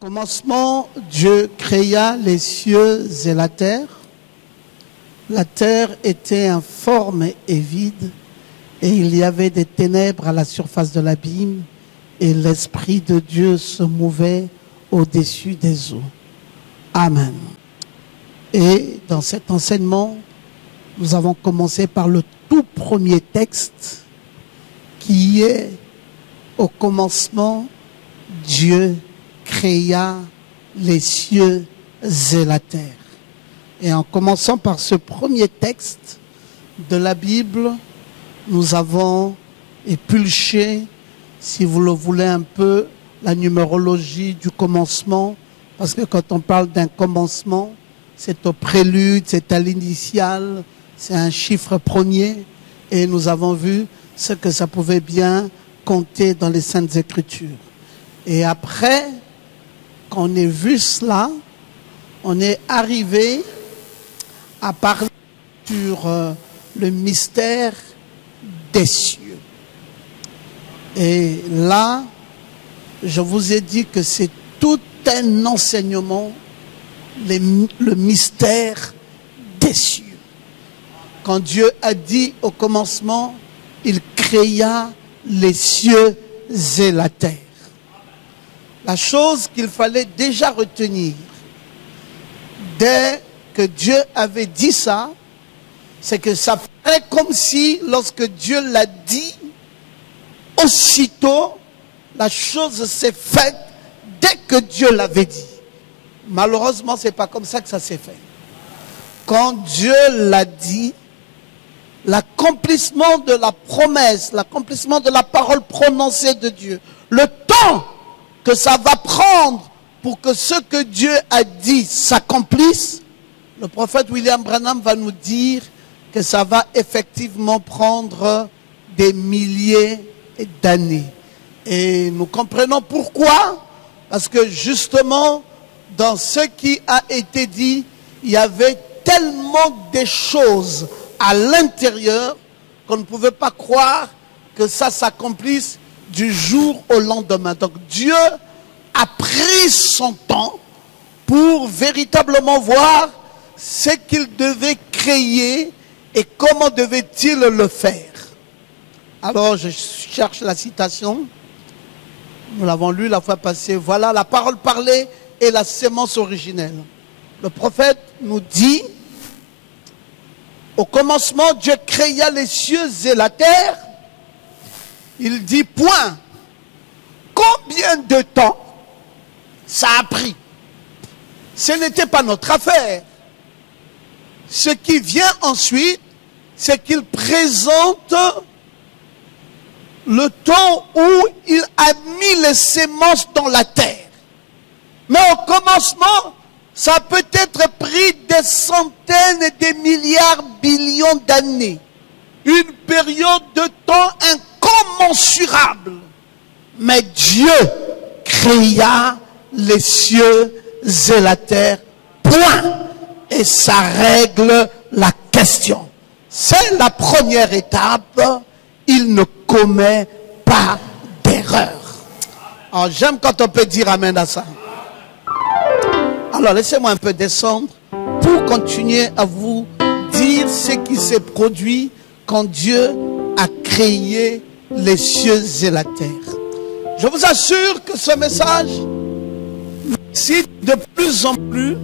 Au commencement, Dieu créa les cieux et la terre. La terre était informe et vide, et il y avait des ténèbres à la surface de l'abîme, et l'Esprit de Dieu se mouvait au-dessus des eaux. Amen. Et dans cet enseignement, nous avons commencé par le tout premier texte qui est au commencement, Dieu créa les cieux et la terre. Et en commençant par ce premier texte de la Bible, nous avons épulché, si vous le voulez un peu, la numérologie du commencement, parce que quand on parle d'un commencement, c'est au prélude, c'est à l'initiale, c'est un chiffre premier, et nous avons vu ce que ça pouvait bien compter dans les Saintes Écritures. Et après qu'on ait vu cela, on est arrivé à parler sur le mystère des cieux. Et là, je vous ai dit que c'est tout un enseignement, le mystère des cieux. Quand Dieu a dit au commencement, il créa les cieux et la terre. La chose qu'il fallait déjà retenir, dès que Dieu avait dit ça, c'est que ça paraît comme si, lorsque Dieu l'a dit, aussitôt, la chose s'est faite dès que Dieu l'avait dit. Malheureusement, ce n'est pas comme ça que ça s'est fait. Quand Dieu l'a dit, l'accomplissement de la promesse, l'accomplissement de la parole prononcée de Dieu, le temps que ça va prendre pour que ce que Dieu a dit s'accomplisse, le prophète William Branham va nous dire que ça va effectivement prendre des milliers d'années. Et nous comprenons pourquoi, parce que justement, dans ce qui a été dit, il y avait tellement de choses à l'intérieur qu'on ne pouvait pas croire que ça s'accomplisse du jour au lendemain. Donc Dieu a pris son temps pour véritablement voir ce qu'il devait créer et comment devait-il le faire. Alors je cherche la citation. Nous l'avons lu la fois passée. Voilà la parole parlée et la sémence originelle. Le prophète nous dit: au commencement, Dieu créa les cieux et la terre. Il dit point. Combien de temps ça a pris? Ce n'était pas notre affaire. Ce qui vient ensuite, c'est qu'il présente le temps où il a mis les semences dans la terre. Mais au commencement, ça a peut-être pris des centaines et des milliards, billions d'années. Une période de temps incommensurable. Mais Dieu créa les cieux et la terre. Point. Et ça règle la question. C'est la première étape. Il ne commet pas d'erreur. Alors j'aime quand on peut dire amen à ça. Alors laissez-moi un peu descendre pour continuer à vous dire ce qui s'est produit quand Dieu a créé les cieux et la terre. Je vous assure que ce message cite de plus en plus,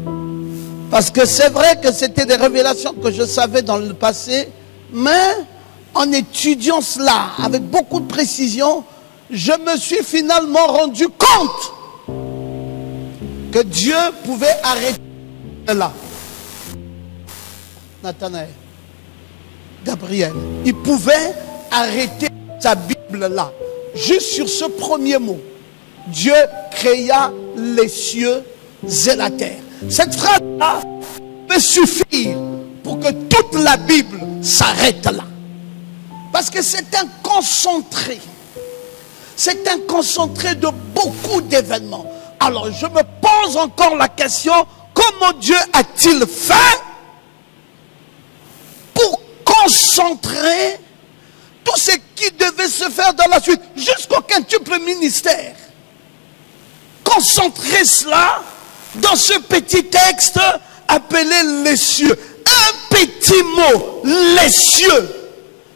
parce que c'est vrai que c'était des révélations que je savais dans le passé, mais en étudiant cela avec beaucoup de précision, je me suis finalement rendu compte que Dieu pouvait arrêter là. Nathanaël, Gabriel, il pouvait arrêter sa Bible là, juste sur ce premier mot. Dieu créa les cieux et la terre. Cette phrase-là peut suffire pour que toute la Bible s'arrête là. Parce que c'est un concentré. C'est un concentré de beaucoup d'événements. Alors je me pose encore la question, comment Dieu a-t-il fait pour concentrer tout ce qui devait se faire dans la suite jusqu'au quintuple ministère? concentrer cela dans ce petit texte appelé les cieux. Un petit mot, les cieux.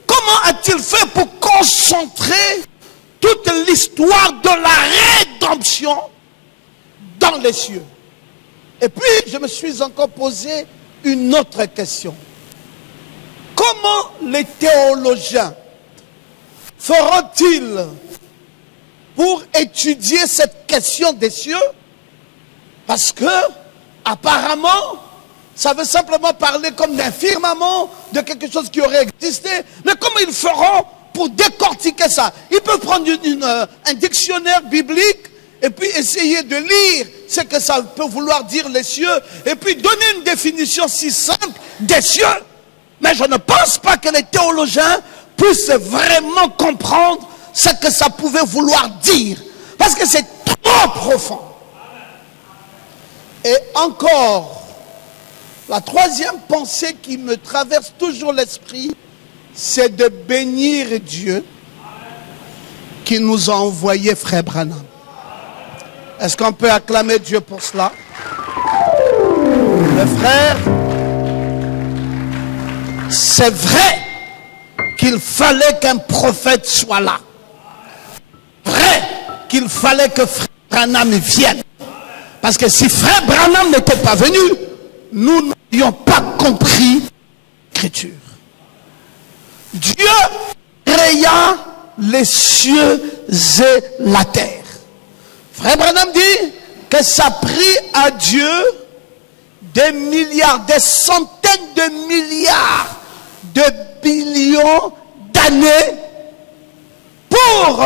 Comment a-t-il fait pour concentrer toute l'histoire de la rédemption dans les cieux? Et puis, je me suis encore posé une autre question. Comment les théologiens feront-ils pour étudier cette question des cieux? Parce que, apparemment, ça veut simplement parler comme d'un firmament, de quelque chose qui aurait existé. Mais comment ils feront pour décortiquer ça? Ils peuvent prendre un dictionnaire biblique et puis essayer de lire ce que ça peut vouloir dire les cieux, et puis donner une définition si simple des cieux. Mais je ne pense pas que les théologiens puissent vraiment comprendre ce que ça pouvait vouloir dire. Parce que c'est trop profond. Et encore, la troisième pensée qui me traverse toujours l'esprit, c'est de bénir Dieu qui nous a envoyé Frère Branham. Est-ce qu'on peut acclamer Dieu pour cela? Le frère, c'est vrai qu'il fallait qu'un prophète soit là. Vrai qu'il fallait que Frère Branham vienne. Parce que si Frère Branham n'était pas venu, nous n'aurions pas compris l'écriture. Dieu créa les cieux et la terre. Frère Branham dit que ça a pris à Dieu des milliards, des centaines de milliards de billions d'années pour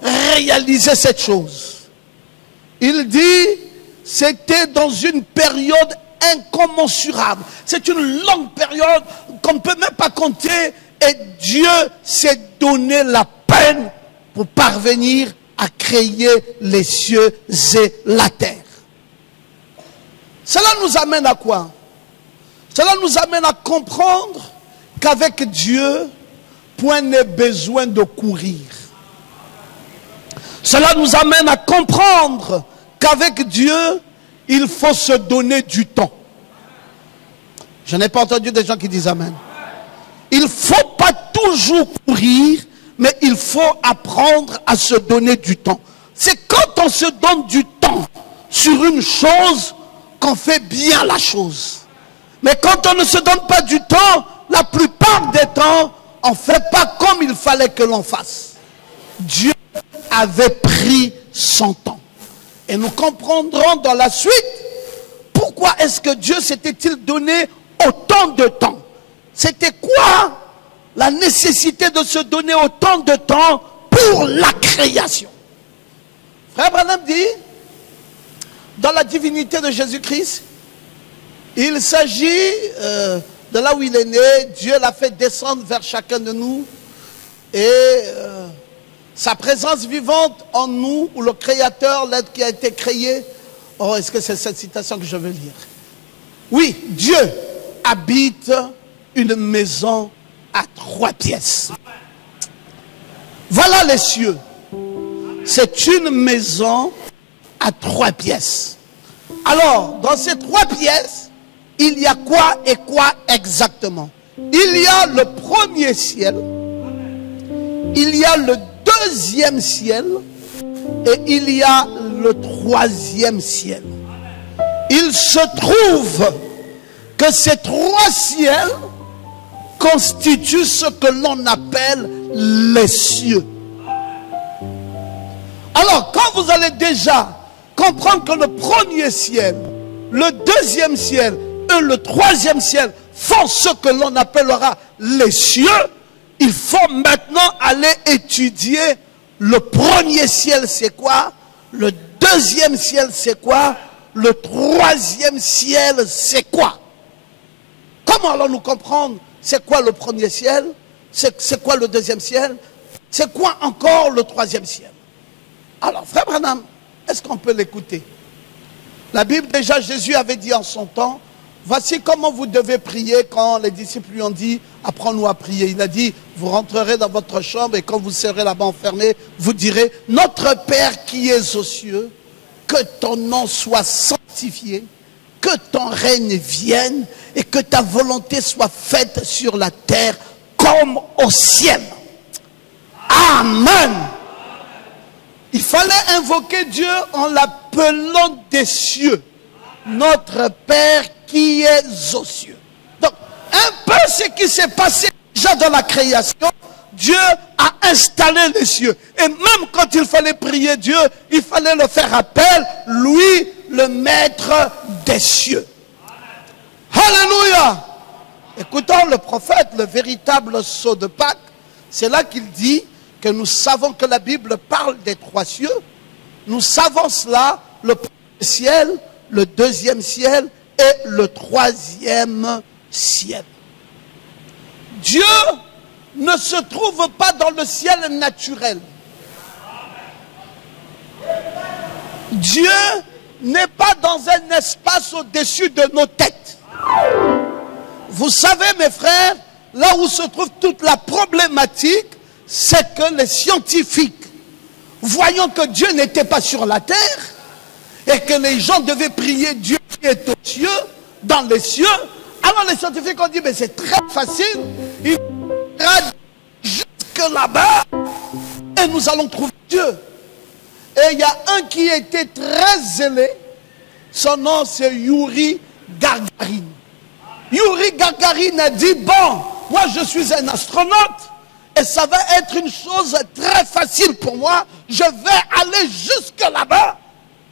réaliser cette chose. Il dit c'était dans une période incommensurable. C'est une longue période qu'on ne peut même pas compter, et Dieu s'est donné la peine pour parvenir à créer les cieux et la terre. Cela nous amène à quoi? Cela nous amène à comprendre qu'avec Dieu, point n'est besoin de courir. Cela nous amène à comprendre qu'avec Dieu, il faut se donner du temps. Je n'ai pas entendu des gens qui disent Amen. Il ne faut pas toujours courir, mais il faut apprendre à se donner du temps. C'est quand on se donne du temps sur une chose qu'on fait bien la chose. Mais quand on ne se donne pas du temps, la plupart des temps, on ne fait pas comme il fallait que l'on fasse. Dieu avait pris son temps. Et nous comprendrons dans la suite pourquoi est-ce que Dieu s'était-il donné autant de temps. C'était quoi la nécessité de se donner autant de temps pour la création? Frère Branham dit, dans la divinité de Jésus-Christ, il s'agit de là où il est né, Dieu l'a fait descendre vers chacun de nous, et sa présence vivante en nous, ou le Créateur, l'être qui a été créé. Oh, est-ce que c'est cette citation que je veux lire? Oui, Dieu habite une maison à 3 pièces. Voilà les cieux. C'est une maison à 3 pièces. Alors, dans ces 3 pièces, il y a quoi et quoi exactement? Il y a le premier ciel, il y a le deuxième ciel et il y a le troisième ciel. Il se trouve que ces 3 ciels constituent ce que l'on appelle les cieux. Alors, quand vous allez déjà comprendre que le premier ciel, le deuxième ciel et le troisième ciel font ce que l'on appellera les cieux, il faut maintenant aller étudier le premier ciel, c'est quoi? Le deuxième ciel, c'est quoi? Le troisième ciel, c'est quoi? Comment allons-nous comprendre c'est quoi le premier ciel? C'est quoi le deuxième ciel? C'est quoi encore le troisième ciel? Alors, frère Branham, est-ce qu'on peut l'écouter? La Bible, déjà, Jésus avait dit en son temps, voici comment vous devez prier. Quand les disciples lui ont dit, apprends-nous à prier. Il a dit, vous rentrerez dans votre chambre et quand vous serez là-bas enfermé, vous direz, notre Père qui es aux cieux, que ton nom soit sanctifié, que ton règne vienne et que ta volonté soit faite sur la terre comme au ciel. Amen. Il fallait invoquer Dieu en l'appelant des cieux. Notre Père qui est aux cieux. Donc, un peu ce qui s'est passé déjà dans la création, Dieu a installé les cieux. Et même quand il fallait prier Dieu, il fallait le faire appel, lui, le maître des cieux. Alléluia. Écoutons le prophète, le véritable sceau de Pâques. C'est là qu'il dit que nous savons que la Bible parle des trois cieux. Nous savons cela, le premier ciel, le deuxième ciel et le troisième ciel. Dieu ne se trouve pas dans le ciel naturel. Dieu n'est pas dans un espace au-dessus de nos têtes. Vous savez, mes frères, là où se trouve toute la problématique, c'est que les scientifiques, voyant que Dieu n'était pas sur la terre, et que les gens devaient prier Dieu qui est aux cieux, dans les cieux, alors les scientifiques ont dit, mais c'est très facile, il ira jusque là-bas, et nous allons trouver Dieu. Et il y a un qui était très zélé, son nom c'est Yuri Gagarin. Yuri Gagarin a dit, bon, moi je suis un astronaute, et ça va être une chose très facile pour moi, je vais aller jusque là-bas,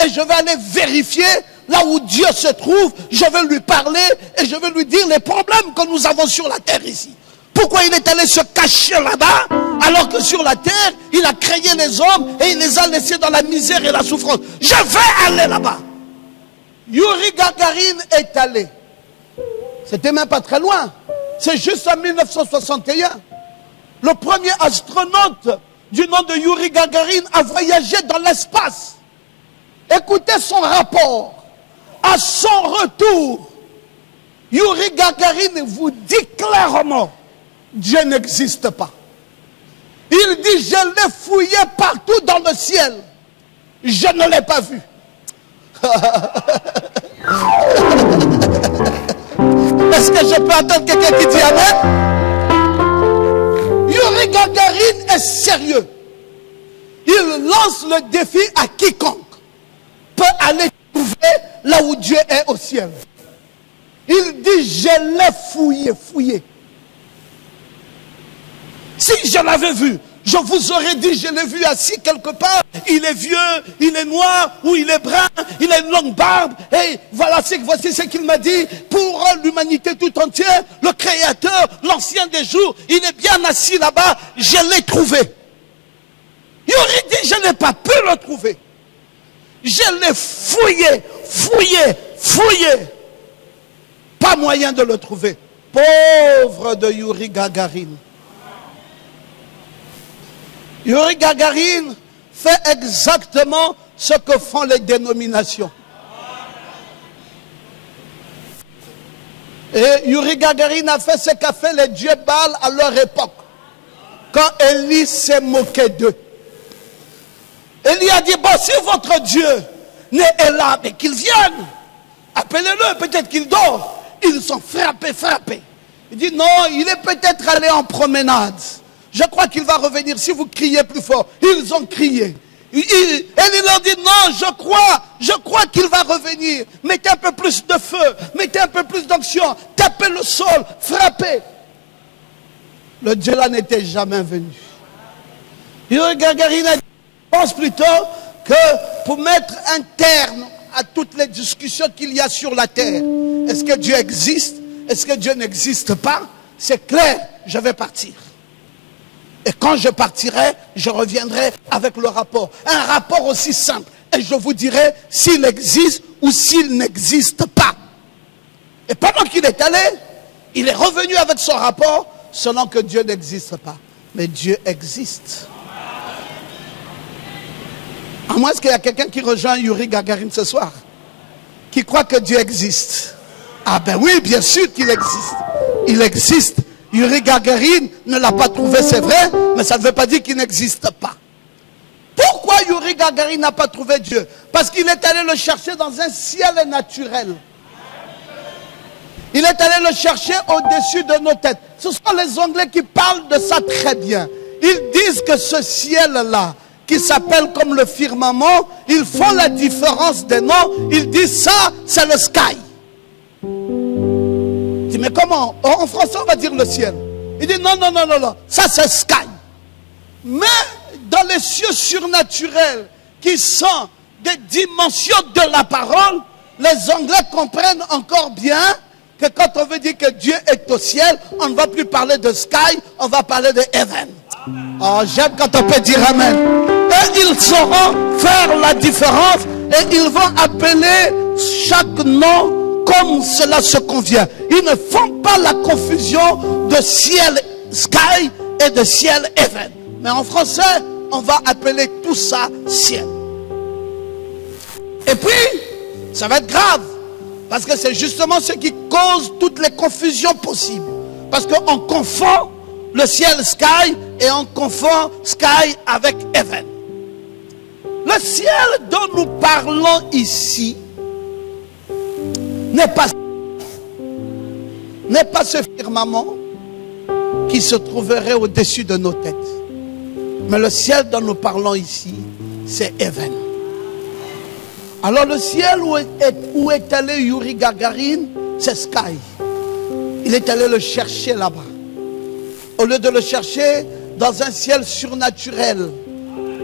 et je vais aller vérifier là où Dieu se trouve, je vais lui parler, et je vais lui dire les problèmes que nous avons sur la terre ici. Pourquoi il est allé se cacher là-bas, alors que sur la terre, il a créé les hommes, et il les a laissés dans la misère et la souffrance. Je vais aller là-bas. Yuri Gagarin est allé. C'était même pas très loin. C'est juste en 1961. Le premier astronaute du nom de Yuri Gagarin a voyagé dans l'espace. Écoutez son rapport. À son retour, Yuri Gagarin vous dit clairement, Dieu n'existe pas. Il dit, je l'ai fouillé partout dans le ciel. Je ne l'ai pas vu. Est-ce que je peux entendre quelqu'un qui dit Amen? Yuri Gagarin est sérieux. Il lance le défi à quiconque peut aller trouver là où Dieu est au ciel. Il dit, je l'ai fouillé. Si je l'avais vu, je vous aurais dit, je l'ai vu assis quelque part. Il est vieux, il est noir, ou il est brun, il a une longue barbe. Et voici ce qu'il m'a dit. Pour l'humanité tout entière, le Créateur, l'ancien des jours, il est bien assis là-bas. Je l'ai trouvé. Il aurait dit, je n'ai pas pu le trouver. Je l'ai fouillé. Pas moyen de le trouver. Pauvre de Yuri Gagarin. Yuri Gagarin fait exactement ce que font les dénominations. Et Yuri Gagarin a fait ce qu'a fait les dieux Baal à leur époque. Quand Élie s'est moqué d'eux. Élie a dit, bon, si votre Dieu n'est là, mais qu'il vienne. Appelez-le, peut-être qu'il dort. Ils sont frappés. Il dit, non, il est peut-être allé en promenade. Je crois qu'il va revenir si vous criez plus fort. Ils ont crié. Et il leur dit, non, je crois qu'il va revenir. Mettez un peu plus de feu, mettez un peu plus d'onction, tapez le sol, frappez. Le Dieu là n'était jamais venu. Yuri Gagarin a dit, je pense plutôt que pour mettre un terme à toutes les discussions qu'il y a sur la terre, est-ce que Dieu existe? Est-ce que Dieu n'existe pas? C'est clair, je vais partir. Et quand je partirai, je reviendrai avec le rapport. Un rapport aussi simple. Et je vous dirai s'il existe ou s'il n'existe pas. Et pendant qu'il est allé, il est revenu avec son rapport selon que Dieu n'existe pas. Mais Dieu existe. À moins qu'il y a quelqu'un qui rejoint Yuri Gagarin ce soir, qui croit que Dieu existe. Ah ben oui, bien sûr qu'il existe. Il existe. Yuri Gagarin ne l'a pas trouvé, c'est vrai, mais ça ne veut pas dire qu'il n'existe pas. Pourquoi Yuri Gagarin n'a pas trouvé Dieu? Parce qu'il est allé le chercher dans un ciel naturel. Il est allé le chercher au-dessus de nos têtes. Ce sont les Anglais qui parlent de ça très bien. Ils disent que ce ciel-là, qui s'appelle comme le firmament, ils font la différence des noms. Ils disent ça, c'est le sky. Je dis, mais comment? En français, on va dire le ciel. Il dit, non, non, non, non, non, ça c'est sky. Mais dans les cieux surnaturels, qui sont des dimensions de la parole, les Anglais comprennent encore bien que quand on veut dire que Dieu est au ciel, on ne va plus parler de sky, on va parler de heaven. Oh, j'aime quand on peut dire amen. Et ils sauront faire la différence et ils vont appeler chaque nom comme cela se convient. Ils ne font pas la confusion de ciel sky et de ciel heaven. Mais en français, on va appeler tout ça ciel. Et puis, ça va être grave. Parce que c'est justement ce qui cause toutes les confusions possibles. Parce qu'on confond le ciel sky et on confond sky avec heaven. Le ciel dont nous parlons ici n'est pas ce firmament qui se trouverait au-dessus de nos têtes. Mais le ciel dont nous parlons ici, c'est heaven. Alors le ciel où est allé Yuri Gagarin, c'est sky. Il est allé le chercher là-bas. Au lieu de le chercher dans un ciel surnaturel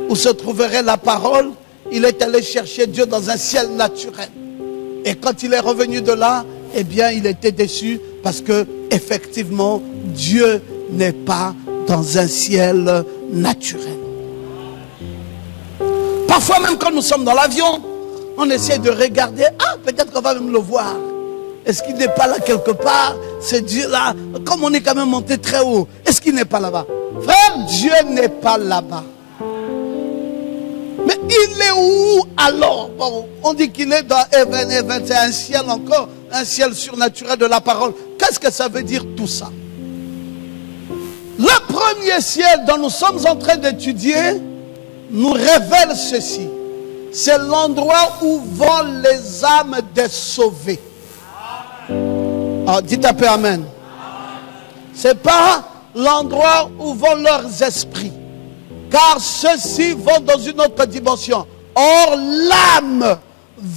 où se trouverait la parole, il est allé chercher Dieu dans un ciel naturel. Et quand il est revenu de là, eh bien il était déçu parce que effectivement Dieu n'est pas dans un ciel naturel. Parfois même quand nous sommes dans l'avion, on essaie de regarder, ah peut-être qu'on va même le voir. Est-ce qu'il n'est pas là quelque part? Ce Dieu-là, comme on est quand même monté très haut, est-ce qu'il n'est pas là-bas? Frère, Dieu n'est pas là-bas. Mais il est où alors? Bon, on dit qu'il est dans Heaven, Heaven, c'est un ciel encore, un ciel surnaturel de la parole. Qu'est-ce que ça veut dire tout ça? Le premier ciel dont nous sommes en train d'étudier nous révèle ceci. C'est l'endroit où vont les âmes des sauvés. Alors, dites un peu amen. Ce n'est pas l'endroit où vont leurs esprits. Car ceux-ci vont dans une autre dimension. Or, l'âme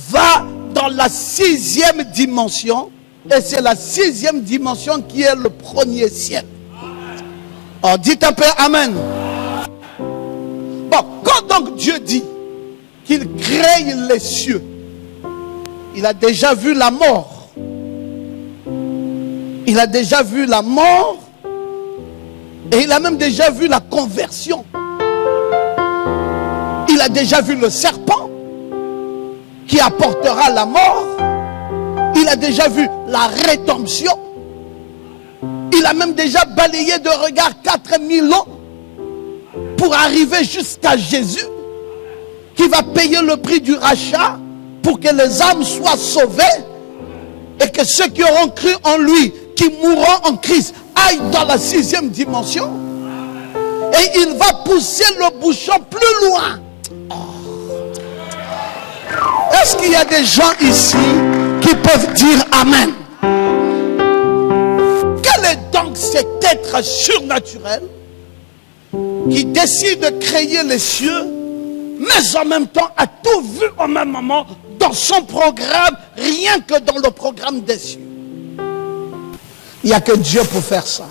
va dans la 6e dimension. Et c'est la 6e dimension qui est le premier ciel. Alors, dites un peu amen. Bon, quand donc Dieu dit qu'il crée les cieux, il a déjà vu la mort. Il a déjà vu la mort et il a même déjà vu la conversion. Il a déjà vu le serpent qui apportera la mort. Il a déjà vu la rédemption. Il a même déjà balayé de regard 4000 ans pour arriver jusqu'à Jésus qui va payer le prix du rachat pour que les âmes soient sauvées et que ceux qui auront cru en lui, qui mourront en Christ, aillent dans la 6e dimension. Et il va pousser le bouchon plus loin. Oh. Est-ce qu'il y a des gens ici qui peuvent dire amen? Quel est donc cet être surnaturel qui décide de créer les cieux, mais en même temps a tout vu au même moment dans son programme, rien que dans le programme des cieux? Il n'y a que Dieu pour faire ça.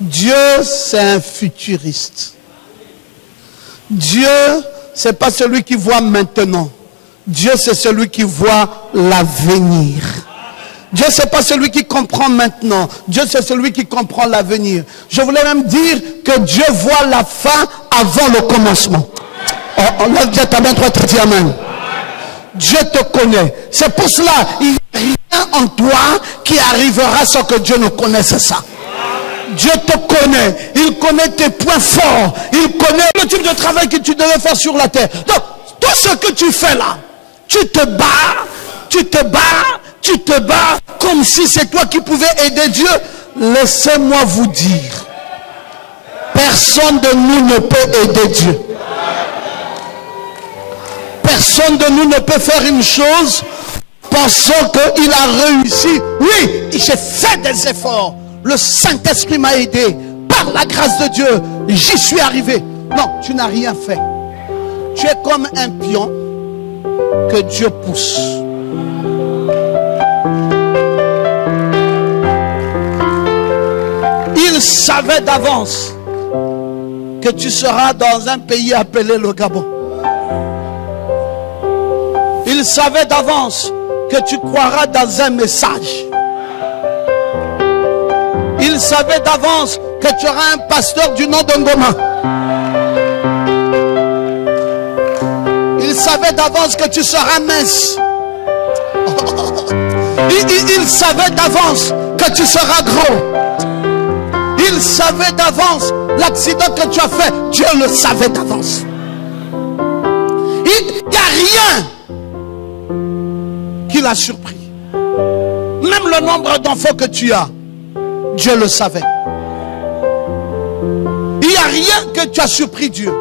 Dieu, c'est un futuriste. Dieu, ce n'est pas celui qui voit maintenant. Dieu, c'est celui qui voit l'avenir. Dieu, ce n'est pas celui qui comprend maintenant. Dieu, c'est celui qui comprend l'avenir. Je voulais même dire que Dieu voit la fin avant le commencement. On lève ta main, toi, tu dis amen. Dieu te connaît. C'est pour cela, il n'y a rien en toi qui arrivera sans que Dieu ne connaisse ça. Dieu te connaît. Il connaît tes points forts. Il connaît le type de travail que tu devais faire sur la terre. Donc, tout ce que tu fais là, tu te bats, tu te bats, tu te bats comme si c'est toi qui pouvais aider Dieu. Laissez-moi vous dire, personne de nous ne peut aider Dieu. Personne de nous ne peut faire une chose pensant qu'il a réussi. Oui, j'ai fait des efforts. Le Saint-Esprit m'a aidé. Par la grâce de Dieu, j'y suis arrivé. Non, tu n'as rien fait. Tu es comme un pion que Dieu pousse. Il savait d'avance que tu seras dans un pays appelé le Gabon. Il savait d'avance que tu croiras dans un message. Il savait d'avance que tu auras un pasteur du nom de Ngoma. Il savait d'avance que tu seras mince. Il savait d'avance que tu seras gros. Il savait d'avance l'accident que tu as fait. Dieu le savait d'avance. Il n'y a rien qui l'a surpris. Même le nombre d'enfants que tu as, Dieu le savait. Il n'y a rien que tu as surpris Dieu.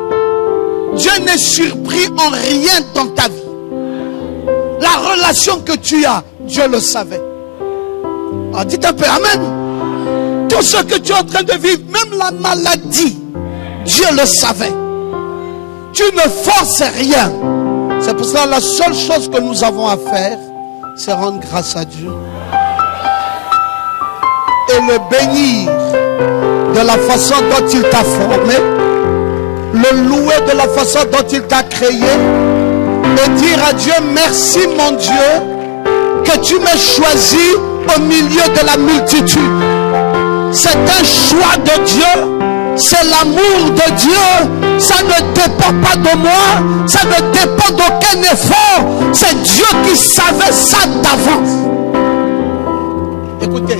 Dieu n'est surpris en rien dans ta vie. La relation que tu as, Dieu le savait. Alors dites un peu Amen. Tout ce que tu es en train de vivre, même la maladie, Dieu le savait. Tu ne forces rien. C'est pour cela la seule chose que nous avons à faire, c'est rendre grâce à Dieu. Et le bénir de la façon dont il t'a formé, le louer de la façon dont il t'a créé, et dire à Dieu, merci mon Dieu, que tu m'aies choisi au milieu de la multitude. C'est un choix de Dieu, c'est l'amour de Dieu, ça ne dépend pas de moi, ça ne dépend d'aucun effort, c'est Dieu qui savait ça d'avance. Écoutez,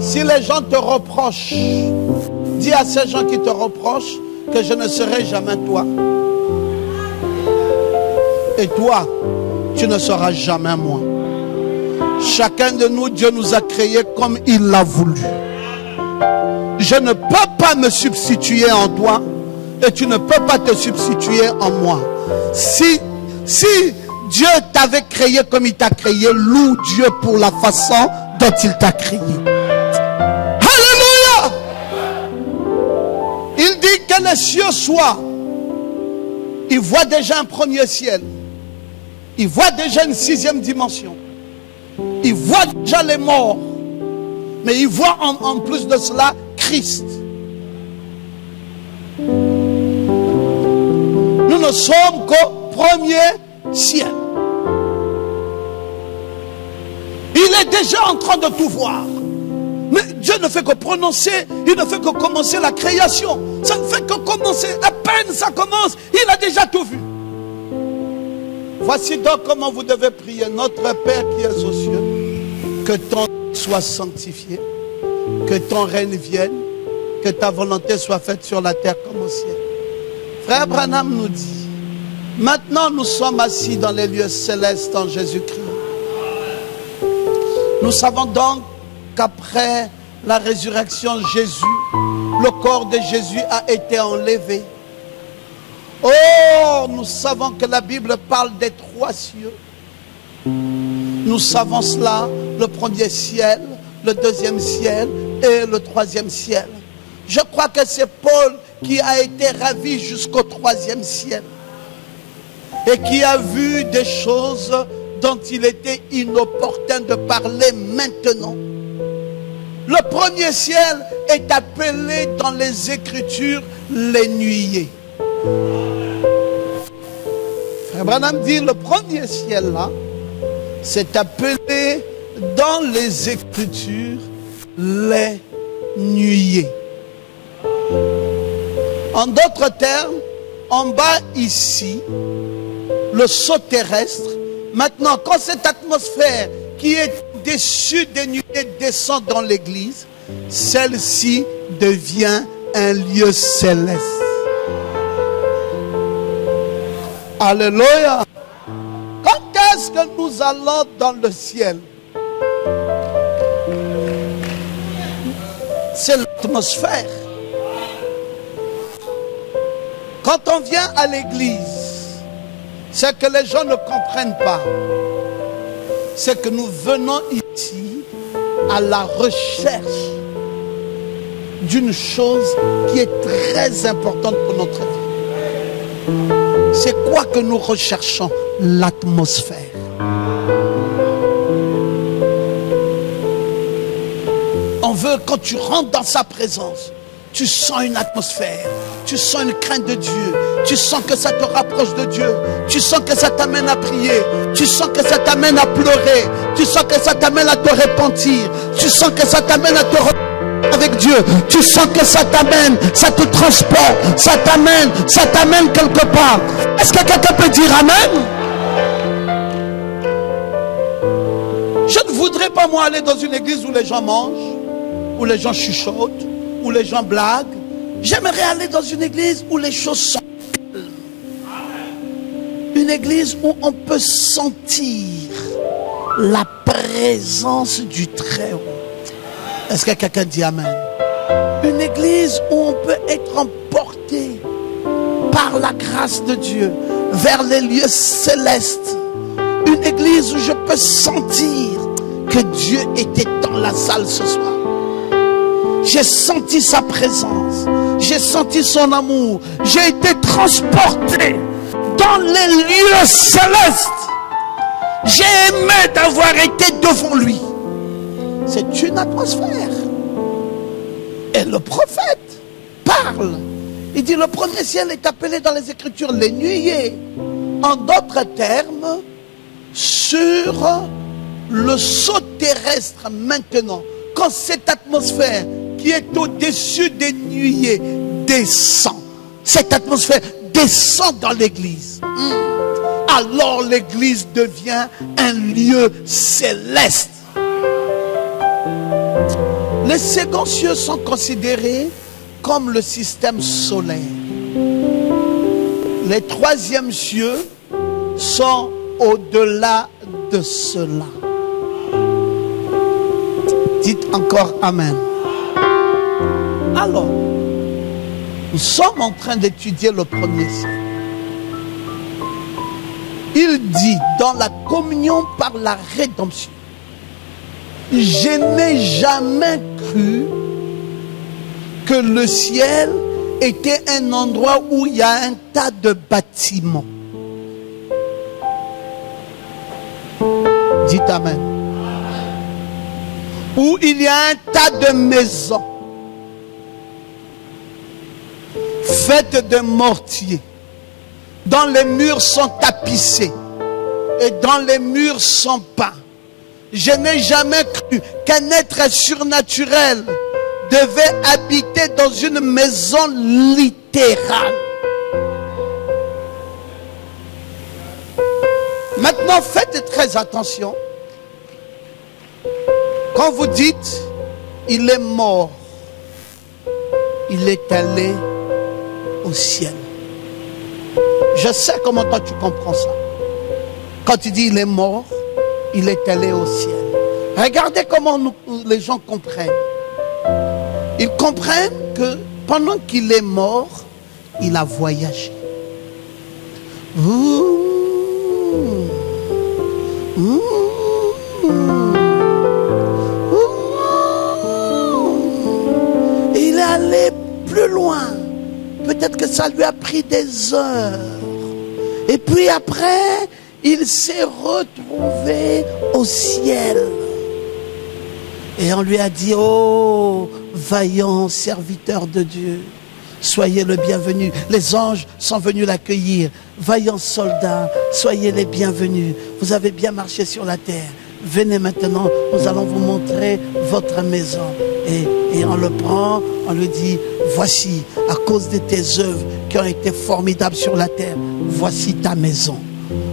si les gens te reprochent, dis à ces gens qui te reprochent que je ne serai jamais toi. Et toi, tu ne seras jamais moi. Chacun de nous, Dieu nous a créés comme il l'a voulu. Je ne peux pas me substituer en toi et tu ne peux pas te substituer en moi. Si Dieu t'avait créé comme il t'a créé, loue Dieu pour la façon dont il t'a créé. Alléluia! Il dit que les cieux soient. Il voit déjà un premier ciel. Il voit déjà une sixième dimension. Il voit déjà les morts. Mais il voit en plus de cela Christ. Nous ne sommes qu'au premier ciel. Il est déjà en train de tout voir. Mais Dieu ne fait que prononcer, il ne fait que commencer la création. Ça ne fait que commencer, à peine ça commence, il a déjà tout vu. Voici donc comment vous devez prier. Notre Père qui es aux cieux, que ton nom soit sanctifié, que ton règne vienne, que ta volonté soit faite sur la terre comme au ciel. Frère Branham nous dit, maintenant nous sommes assis dans les lieux célestes en Jésus-Christ. Nous savons donc qu'après la résurrection de Jésus, le corps de Jésus a été enlevé. Oh, nous savons que la Bible parle des trois cieux. Nous savons cela, le premier ciel, le deuxième ciel et le troisième ciel. Je crois que c'est Paul qui a été ravi jusqu'au troisième ciel et qui a vu des choses dont il était inopportun de parler maintenant. Le premier ciel est appelé dans les Écritures les nuées. Frère Branham dit le premier ciel là, c'est appelé dans les Écritures les nuées. En d'autres termes, en bas ici, le sceau terrestre. Maintenant, quand cette atmosphère qui est dessus des nuées descend dans l'église, celle-ci devient un lieu céleste. Alléluia. Quand est-ce que nous allons dans le ciel? C'est l'atmosphère. Quand on vient à l'église, Ce que les gens ne comprennent pas, c'est que nous venons ici à la recherche d'une chose qui est très importante pour notre vie. C'est quoi que nous recherchons? L'atmosphère. On veut, quand tu rentres dans sa présence, tu sens une atmosphère, tu sens une crainte de Dieu, tu sens que ça te rapproche de Dieu, tu sens que ça t'amène à prier, tu sens que ça t'amène à pleurer, tu sens que ça t'amène à te repentir, tu sens que ça t'amène à te retrouver avec Dieu, tu sens que ça t'amène, ça te transporte, ça t'amène quelque part. Est-ce que quelqu'un peut dire Amen? Je ne voudrais pas moi aller dans une église où les gens mangent, où les gens chuchotent, où les gens blaguent. J'aimerais aller dans une église où les choses sont calmes. Une église où on peut sentir la présence du Très-Haut. Est-ce que quelqu'un dit Amen? Une église où on peut être emporté par la grâce de Dieu vers les lieux célestes. Une église où je peux sentir que Dieu était dans la salle ce soir. J'ai senti sa présence, j'ai senti son amour, j'ai été transporté dans les lieux célestes. J'ai aimé d'avoir été devant lui. C'est une atmosphère. Et le prophète parle. Il dit le premier ciel est appelé dans les Écritures les nuées. En d'autres termes, sur le sceau terrestre maintenant, quand cette atmosphère qui est au-dessus des nuées descend, cette atmosphère descend dans l'église, alors l'église devient un lieu céleste. Les seconds cieux sont considérés comme le système solaire. Les troisièmes cieux sont au-delà de cela. Dites encore Amen. Alors, nous sommes en train d'étudier le premier ciel. Il dit dans la communion par la rédemption, je n'ai jamais cru que le ciel était un endroit où il y a un tas de bâtiments. Dites Amen. Où il y a un tas de maisons faites de mortier, dont les murs sont tapissés et dont les murs sont peints. Je n'ai jamais cru qu'un être surnaturel devait habiter dans une maison littérale. Maintenant, faites très attention. Quand vous dites, il est mort, il est allé au ciel. Je sais comment toi tu comprends ça. Quand tu dis il est mort, il est allé au ciel. Regardez comment les gens comprennent. Ils comprennent que pendant qu'il est mort, il a voyagé. Il est allé plus loin. Peut-être que ça lui a pris des heures. Et puis après, il s'est retrouvé au ciel. Et on lui a dit, oh, vaillant serviteur de Dieu, soyez le bienvenu. Les anges sont venus l'accueillir. Vaillants soldats, soyez les bienvenus. Vous avez bien marché sur la terre. Venez maintenant, nous allons vous montrer votre maison. Et on le prend, on lui dit, voici, à cause de tes œuvres qui ont été formidables sur la terre, voici ta maison.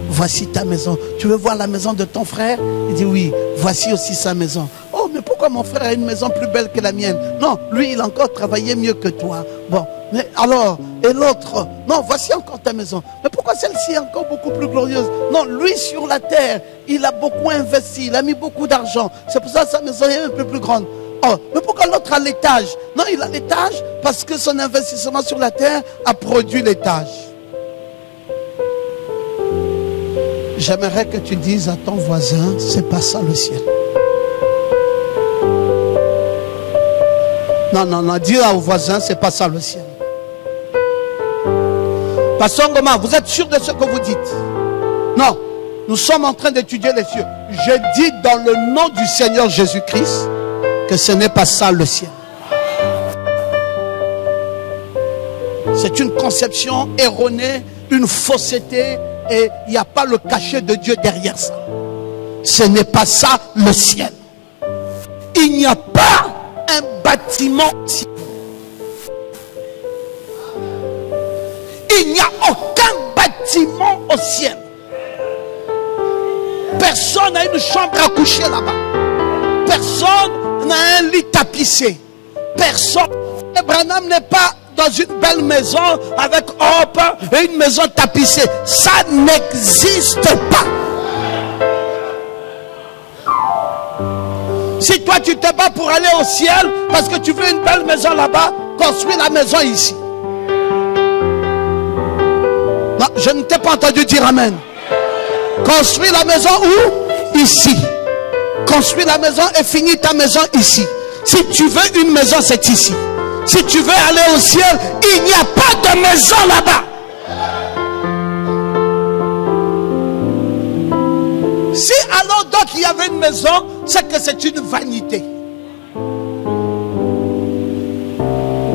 Voici ta maison. Tu veux voir la maison de ton frère? Il dit oui, voici aussi sa maison. Oh, mais pourquoi mon frère a une maison plus belle que la mienne? Non, lui, il a encore travaillé mieux que toi. Bon, mais alors, et l'autre? Non, voici encore ta maison. Mais pourquoi celle-ci est encore beaucoup plus glorieuse? Non, lui, sur la terre, il a beaucoup investi, il a mis beaucoup d'argent. C'est pour ça que sa maison est un peu plus grande. Oh, mais pourquoi l'autre a l'étage? Non, il a l'étage parce que son investissement sur la terre a produit l'étage. J'aimerais que tu dises à ton voisin, c'est pas ça le ciel. Non, non, non, dis au voisin, c'est pas ça le ciel. Pasteur Ngoma, vous êtes sûr de ce que vous dites? Non, nous sommes en train d'étudier les cieux. Je dis dans le nom du Seigneur Jésus-Christ que ce n'est pas ça le ciel. C'est une conception erronée, une fausseté, et il n'y a pas le cachet de Dieu derrière ça. Ce n'est pas ça le ciel. Il n'y a pas un bâtiment ciel. Il n'y a aucun bâtiment au ciel. Personne n'a une chambre à coucher là-bas. Personne n'a un lit tapissé. Personne. Branham n'est pas dans une belle maison avec hop et une maison tapissée. Ça n'existe pas. Si toi tu te bats pour aller au ciel parce que tu veux une belle maison là-bas, construis la maison ici. Non, je ne t'ai pas entendu dire amen. Construis la maison où? Ici. Construis la maison et finis ta maison ici. Si tu veux une maison, c'est ici. Si tu veux aller au ciel, il n'y a pas de maison là-bas. Si alors donc il y avait une maison, c'est que c'est une vanité.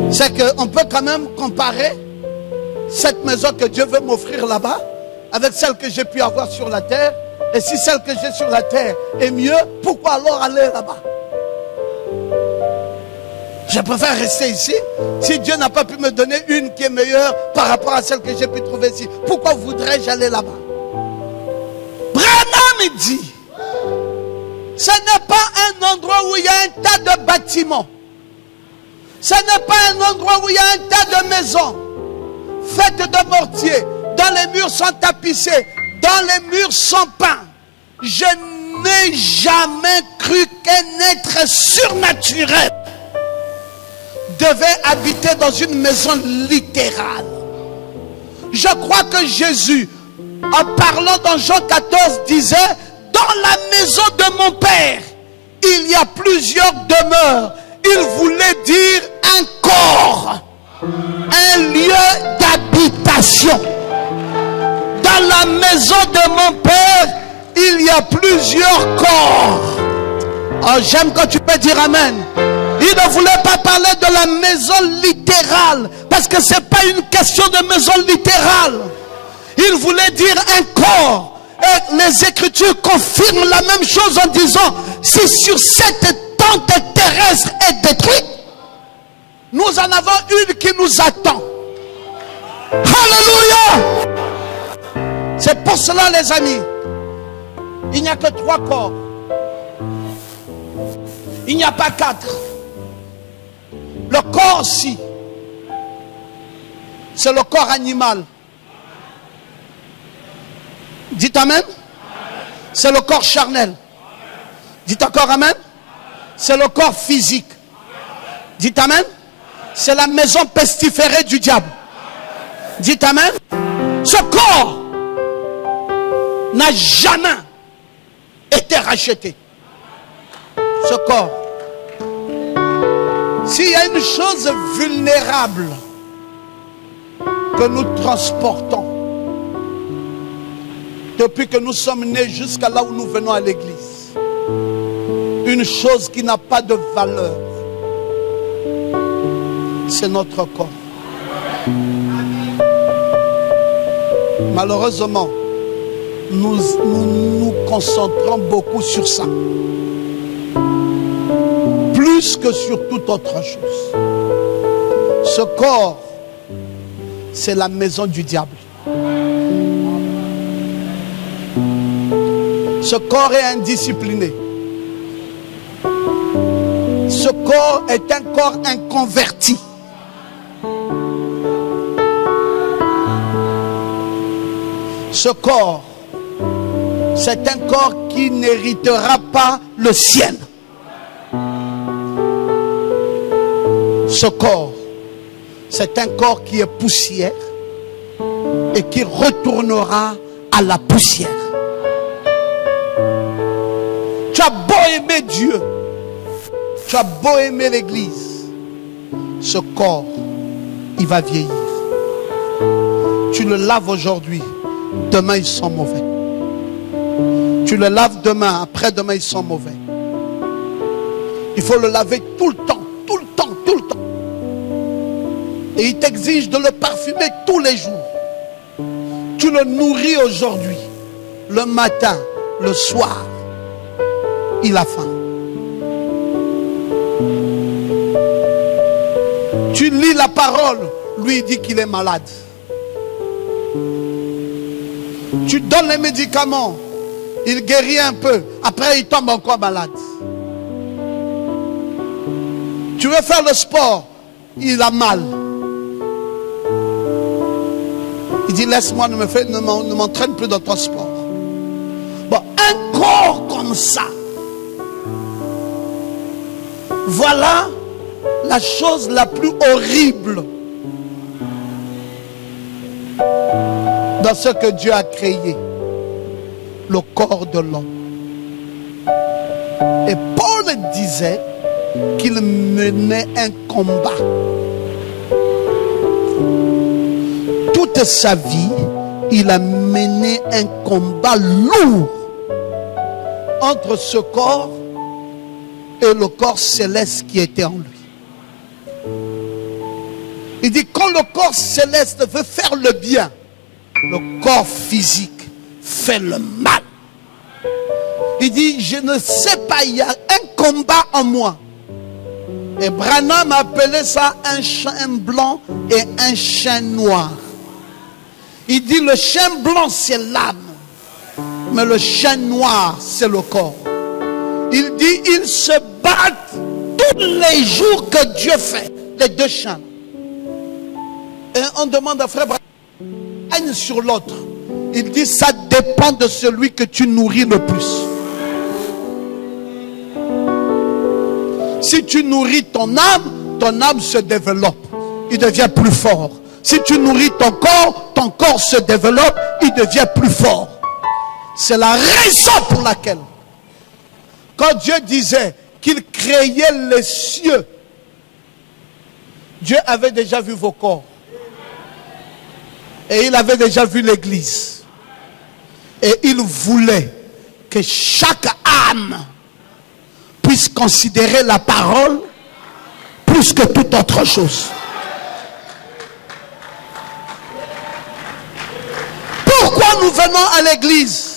C'est qu'on peut quand même comparer cette maison que Dieu veut m'offrir là-bas avec celle que j'ai pu avoir sur la terre. Et si celle que j'ai sur la terre est mieux, pourquoi alors aller là-bas? Je préfère rester ici. Si Dieu n'a pas pu me donner une qui est meilleure par rapport à celle que j'ai pu trouver ici, pourquoi voudrais-je aller là-bas? Branham dit, ce n'est pas un endroit où il y a un tas de bâtiments. Ce n'est pas un endroit où il y a un tas de maisons faites de mortier, dont les murs sont tapissés, dont les murs sont peints. Je n'ai jamais cru qu'un être surnaturel devait habiter dans une maison littérale. Je crois que Jésus, en parlant dans Jean 14, disait, dans la maison de mon Père, il y a plusieurs demeures. Il voulait dire un corps, un lieu d'habitation. Dans la maison de mon Père, il y a plusieurs corps. Oh, j'aime quand tu peux dire amen. Il ne voulait pas parler de la maison littérale, parce que ce n'est pas une question de maison littérale. Il voulait dire un corps. Et les Écritures confirment la même chose en disant, si sur cette tente terrestre est détruite, nous en avons une qui nous attend. Alléluia! C'est pour cela, les amis, il n'y a que 3 corps. Il n'y a pas 4. Le corps-ci, c'est le corps animal. Dites amen. C'est le corps charnel. Dites encore amen. C'est le corps physique. Dites amen. C'est la maison pestiférée du diable. Dites amen. Ce corps n'a jamais été racheté. Ce corps. S'il y a une chose vulnérable que nous transportons depuis que nous sommes nés jusqu'à là où nous venons à l'église, une chose qui n'a pas de valeur, c'est notre corps. Malheureusement, nous concentrons beaucoup sur ça. Plus que sur toute autre chose. Ce corps, c'est la maison du diable. Ce corps est indiscipliné. Ce corps est un corps inconverti. Ce corps, c'est un corps qui n'héritera pas le ciel. Ce corps, c'est un corps qui est poussière et qui retournera à la poussière. Tu as beau aimer Dieu, tu as beau aimer l'église, ce corps, il va vieillir. Tu le laves aujourd'hui, demain il sent mauvais. Tu le laves demain, après-demain il sent mauvais. Il faut le laver tout le temps, tout le temps, tout le temps. Et il t'exige de le parfumer tous les jours. Tu le nourris aujourd'hui, le matin, le soir. Il a faim. Tu lis la parole, lui il dit qu'il est malade. Tu donnes les médicaments, il guérit un peu, après il tombe encore malade. Tu veux faire le sport, il a mal. Il dit laisse-moi, ne m'entraîne plus dans ton sport. Bon, un corps comme ça, voilà la chose la plus horrible dans ce que Dieu a créé, le corps de l'homme. Et Paul disait qu'il menait un combat. Toute sa vie, il a mené un combat lourd entre ce corps et le corps céleste qui était en lui. Il dit quand le corps céleste veut faire le bien, le corps physique fait le mal. Il dit je ne sais pas, il y a un combat en moi. Et Branham appelait ça un chien blanc et un chien noir. Il dit le chien blanc c'est l'âme, mais le chien noir c'est le corps. Il dit ils se battent tous les jours que Dieu fait, les deux chiens. Et on demande à frère Branham, un sur l'autre. Il dit ça dépend de celui que tu nourris le plus. Si tu nourris ton âme se développe. Il devient plus fort. Si tu nourris ton corps se développe, il devient plus fort. C'est la raison pour laquelle, quand Dieu disait qu'il créait les cieux, Dieu avait déjà vu vos corps. Et il avait déjà vu l'église. Et il voulait que chaque âme puisse considérer la parole plus que toute autre chose. Pourquoi nous venons à l'église?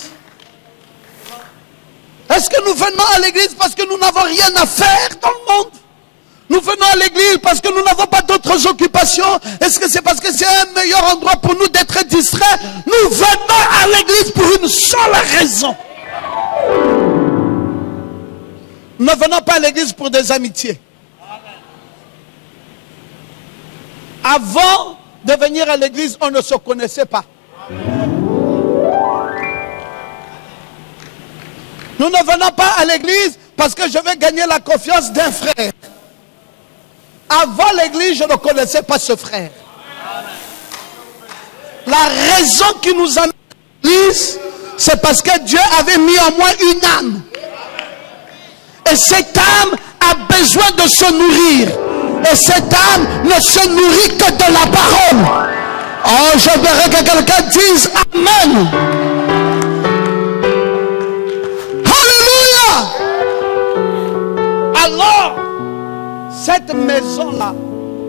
Est-ce que nous venons à l'église parce que nous n'avons rien à faire dans le monde? Nous venons à l'église parce que nous n'avons pas d'autres occupations? Est-ce que c'est parce que c'est un meilleur endroit pour nous d'être distraits? Nous venons à l'église pour une seule raison. Nous ne venons pas à l'église pour des amitiés. Avant de venir à l'église, on ne se connaissait pas. Nous ne venons pas à l'église parce que je vais gagner la confiance d'un frère. Avant l'église, je ne connaissais pas ce frère. La raison qui nous amène à l'église, c'est parce que Dieu avait mis en moi une âme. Et cette âme a besoin de se nourrir. Et cette âme ne se nourrit que de la parole. Oh, je voudrais que quelqu'un dise Amen. Alléluia. Alors, cette maison-là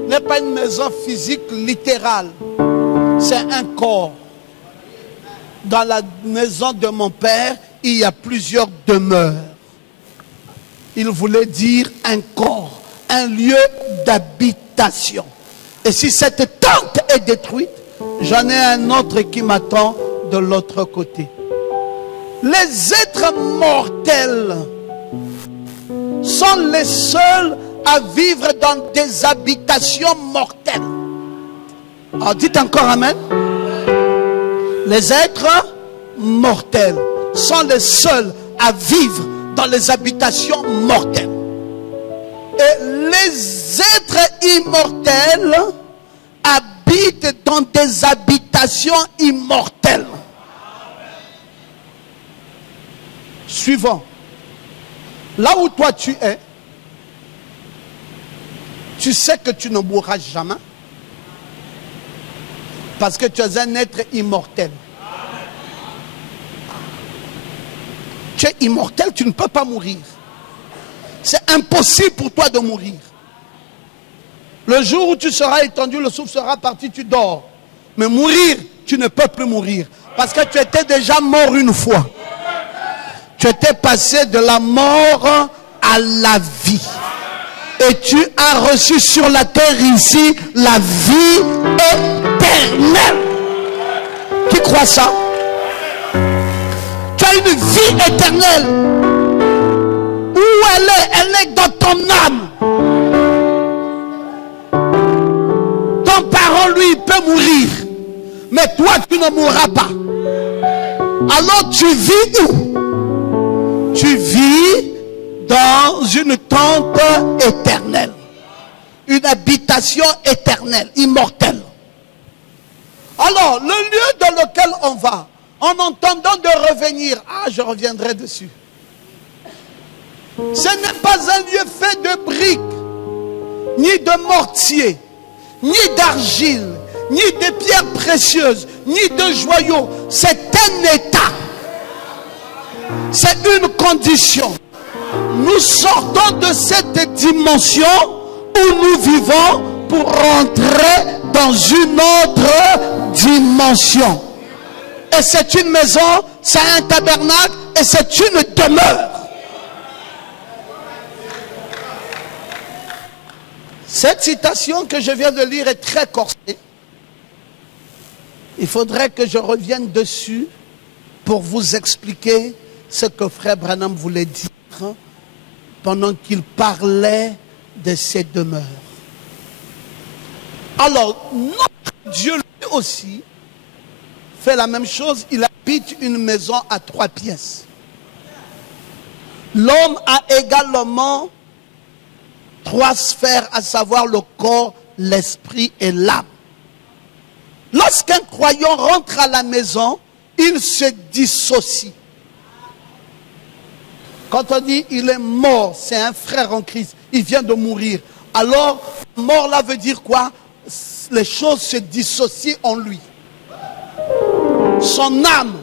n'est pas une maison physique littérale. C'est un corps. Dans la maison de mon père, il y a plusieurs demeures. Il voulait dire un corps, un lieu d'habitation. Et si cette tente est détruite, j'en ai un autre qui m'attend de l'autre côté. Les êtres mortels sont les seuls à vivre dans des habitations mortelles. Alors dites encore Amen. Les êtres mortels sont les seuls à vivre dans les habitations mortelles. Et les êtres immortels habitent dans des habitations immortelles. Suivant. Là où toi tu es, tu sais que tu ne mourras jamais. Parce que tu es un être immortel. Tu es immortel, tu ne peux pas mourir. C'est impossible pour toi de mourir. Le jour où tu seras étendu, le souffle sera parti, tu dors. Mais mourir, tu ne peux plus mourir. Parce que tu étais déjà mort une fois. Tu étais passé de la mort à la vie. Et tu as reçu sur la terre ici la vie éternelle. Qui croit ça? Tu as une vie éternelle. Où elle est? Elle est dans ton âme. Ton parent, lui, il peut mourir. Mais toi, tu ne mourras pas. Alors tu vis où? Tu vis dans une tente éternelle. Une habitation éternelle, immortelle. Alors, le lieu dans lequel on va, en entendant de revenir, je reviendrai dessus. Ce n'est pas un lieu fait de briques, ni de mortier, ni d'argile, ni de pierres précieuses, ni de joyaux. C'est un état. C'est une condition. Nous sortons de cette dimension où nous vivons pour rentrer dans une autre dimension. Et c'est une maison, c'est un tabernacle et c'est une demeure. Cette citation que je viens de lire est très corsée. Il faudrait que je revienne dessus pour vous expliquer ce que Frère Branham voulait dire pendant qu'il parlait de ces demeures. Alors, notre Dieu lui aussi fait la même chose. Il habite une maison à 3 pièces. L'homme a également 3 sphères, à savoir le corps, l'esprit et l'âme. Lorsqu'un croyant rentre à la maison, il se dissocie. Quand on dit il est mort, c'est un frère en Christ, il vient de mourir. Alors, mort là veut dire quoi? Les choses se dissocient en lui. Son âme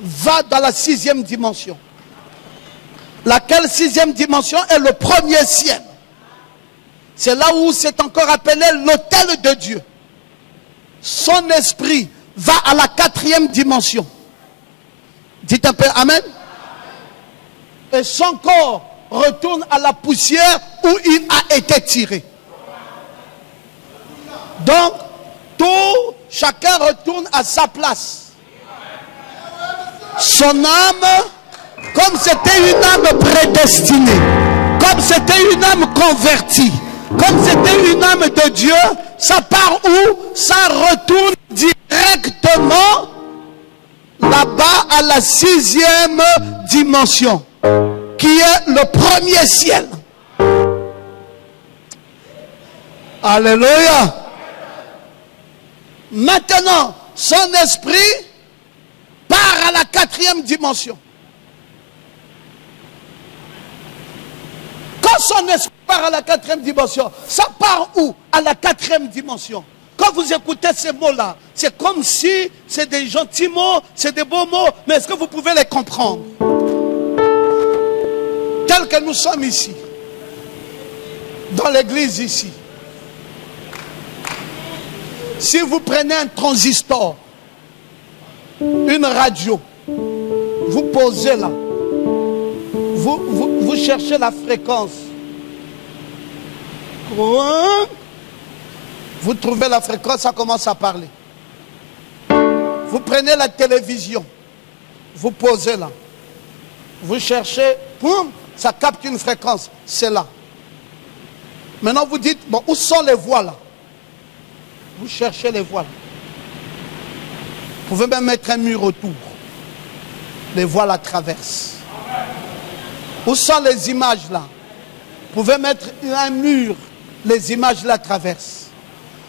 va dans la 6e dimension. Laquelle 6e dimension est le premier ciel. C'est là où c'est encore appelé l'autel de Dieu. Son esprit va à la 4e dimension. Dites un peu Amen. Et son corps retourne à la poussière où il a été tiré. Donc, chacun retourne à sa place. Son âme, comme c'était une âme prédestinée, comme c'était une âme convertie, comme c'était une âme de Dieu, ça part où? Ça retourne directement là-bas à la 6e dimension, qui est le premier ciel. Alléluia. Maintenant, son esprit part à la 4e dimension. Quand son esprit part à la 4e dimension, ça part où? À la 4e dimension. Quand vous écoutez ces mots-là, c'est comme si c'est des gentils mots, c'est des beaux mots, mais est-ce que vous pouvez les comprendre? Tels que nous sommes ici, dans l'église ici. Si vous prenez un transistor, une radio, vous posez là, vous cherchez la fréquence. Vous trouvez la fréquence, ça commence à parler. Vous prenez la télévision, vous posez là. Vous cherchez, boum, ça capte une fréquence, c'est là. Maintenant vous dites, bon, où sont les voix là? Vous cherchez les voix là. Vous pouvez même mettre un mur autour. Les voix la traversent. Où sont les images là? Vous pouvez mettre un mur, les images la traversent.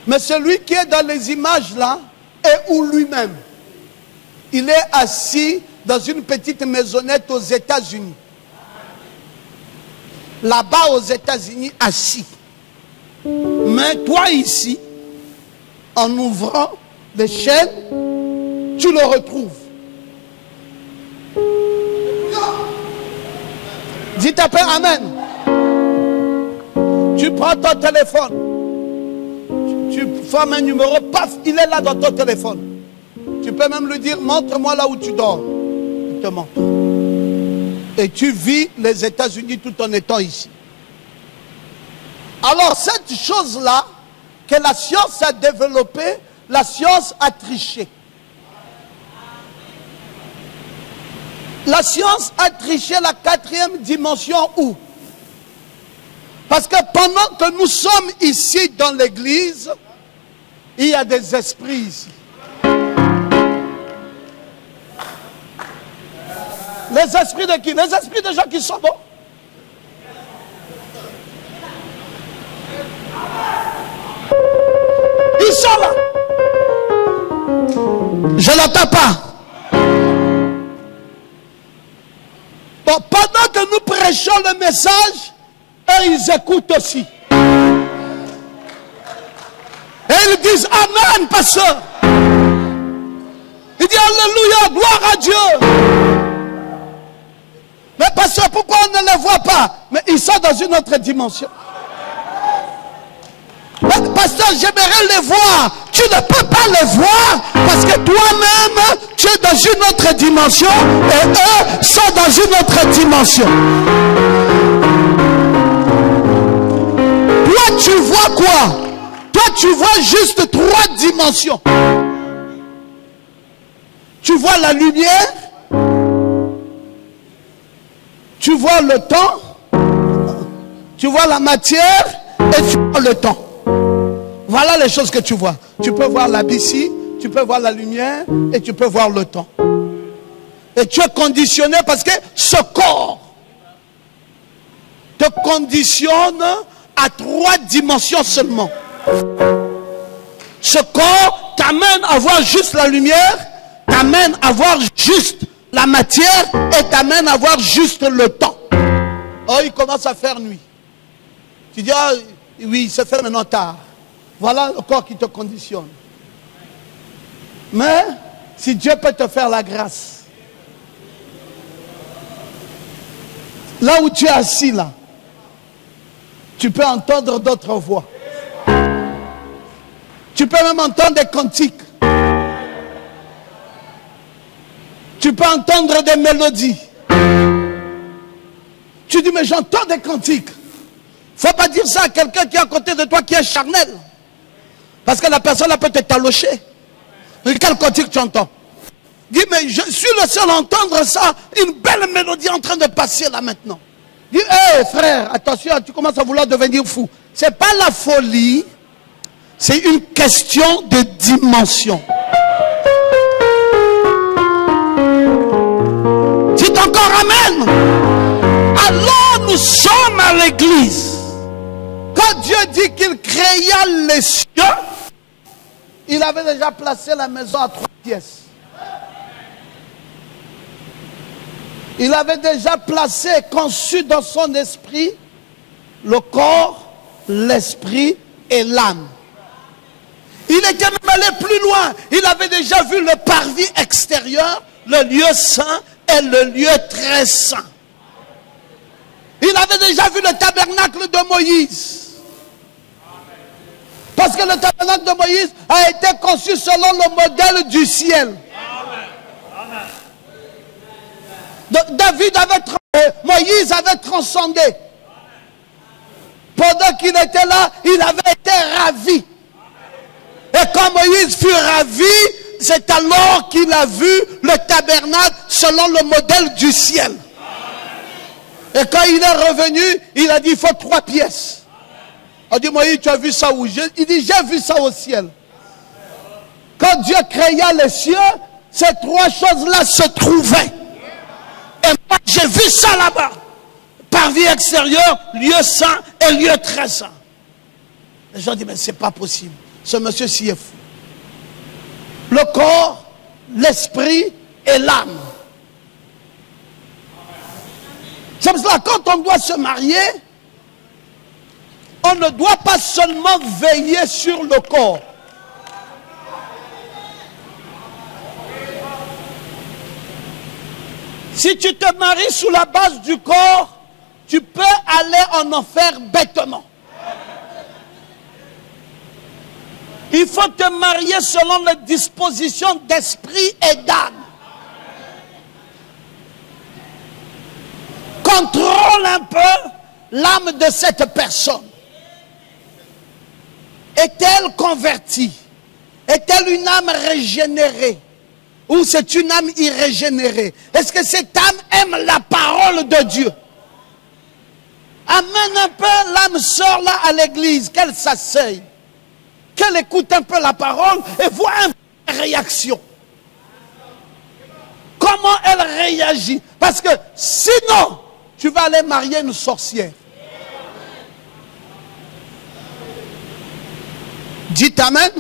Mais celui qui est dans les images là est où lui-même? Il est assis dans une petite maisonnette aux États-Unis. là-bas aux États-Unis assis. Mais toi ici, en ouvrant les chaînes, tu le retrouves. Dis ta paix, amen. Tu prends ton téléphone, tu formes un numéro, paf, il est là dans ton téléphone. Tu peux même lui dire, montre-moi là où tu dors. Il te montre. Et tu vis les États-Unis tout en étant ici. Alors cette chose-là, que la science a développée, la science a triché. La science a triché la 4e dimension où? Parce que pendant que nous sommes ici dans l'église, il y a des esprits ici. Les esprits de qui? Les esprits de gens qui sont bons. Ils sont là. Je n'entends pas. Bon, pendant que nous prêchons le message, eux, ils écoutent aussi. Et ils disent Amen, pasteur. Ils disent Alléluia, gloire à Dieu. Mais pasteur, pourquoi on ne les voit pas? Mais ils sont dans une autre dimension. Mais pasteur, j'aimerais les voir. Tu ne peux pas les voir parce que toi-même, tu es dans une autre dimension et eux sont dans une autre dimension. Toi, tu vois quoi? Toi, tu vois juste 3 dimensions. Tu vois la lumière, tu vois le temps, tu vois la matière et tu vois le temps. Voilà les choses que tu vois. Tu peux voir l'abyssie, tu peux voir la lumière et tu peux voir le temps. Et tu es conditionné parce que ce corps te conditionne à 3 dimensions seulement. Ce corps t'amène à voir juste la lumière, t'amène à voir juste la matière et t'amène à voir juste le temps. Oh, il commence à faire nuit. Tu dis, ah, oui, c'est fait maintenant tard. Voilà le corps qui te conditionne. Mais, si Dieu peut te faire la grâce, là où tu es assis là, tu peux entendre d'autres voix. Tu peux même entendre des cantiques. Tu peux entendre des mélodies. Tu dis, mais j'entends des cantiques. Il ne faut pas dire ça à quelqu'un qui est à côté de toi qui est charnel. Parce que la personne peut te talocher. Mais quel cantique tu entends? Dis, mais je suis le seul à entendre ça. Une belle mélodie en train de passer là maintenant. Dis, hé frère, attention, tu commences à vouloir devenir fou. Ce n'est pas la folie. C'est une question de dimension. Dites encore Amen. Alors nous sommes à l'église. Quand Dieu dit qu'il créa les cieux, il avait déjà placé la maison à 3 pièces. Il avait déjà placé, conçu dans son esprit, le corps, l'esprit et l'âme. Il était même allé plus loin. Il avait déjà vu le parvis extérieur, le lieu saint et le lieu très saint. Il avait déjà vu le tabernacle de Moïse. Parce que le tabernacle de Moïse a été conçu selon le modèle du ciel. David avait, Moïse avait transcendé. Pendant qu'il était là, il avait été ravi. Et quand Moïse fut ravi, c'est alors qu'il a vu le tabernacle selon le modèle du ciel. Et quand il est revenu, il a dit, il faut 3 pièces. On dit, Moïse, tu as vu ça où? Il dit, j'ai vu ça au ciel. Quand Dieu créa les cieux, ces 3 choses-là se trouvaient. Et moi, j'ai vu ça là-bas. Parvis extérieur, lieu saint et lieu très saint. Les gens disent, mais c'est pas possible. Ce monsieur-ci est fou. Le corps, l'esprit et l'âme. C'est pour cela, quand on doit se marier, on ne doit pas seulement veiller sur le corps. Si tu te maries sous la base du corps, tu peux aller en enfer bêtement. Il faut te marier selon les dispositions d'esprit et d'âme. Contrôle un peu l'âme de cette personne. Est-elle convertie? Est-elle une âme régénérée? Ou c'est une âme irrégénérée? Est-ce que cette âme aime la parole de Dieu? Amène un peu l'âme sœur là à l'église, qu'elle s'asseye, qu'elle écoute un peu la parole et voit un peu la réaction. Comment elle réagit? Parce que sinon, tu vas aller marier une sorcière. Dites amen.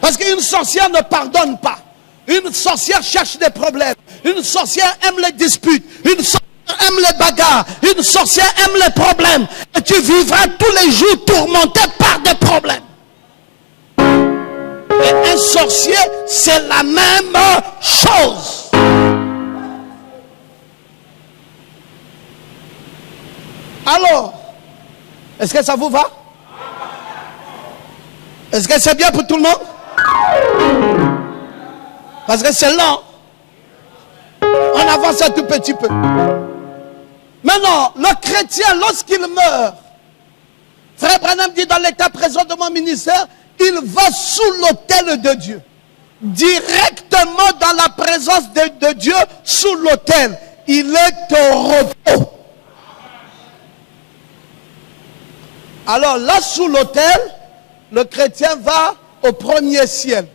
Parce qu'une sorcière ne pardonne pas. Une sorcière cherche des problèmes. Une sorcière aime les disputes. Une sorcière aime les bagarres. Une sorcière aime les problèmes. Et tu vivras tous les jours tourmenté par des problèmes. Et un sorcier, c'est la même chose. Alors, est-ce que ça vous va? Est-ce que c'est bien pour tout le monde? Parce que c'est lent. On avance un tout petit peu. Maintenant, le chrétien, lorsqu'il meurt, Frère Branham dit dans l'état présent de mon ministère, il va sous l'autel de Dieu. Directement dans la présence de Dieu, sous l'autel. Il est au repos. Alors là, sous l'autel, le chrétien va au premier ciel.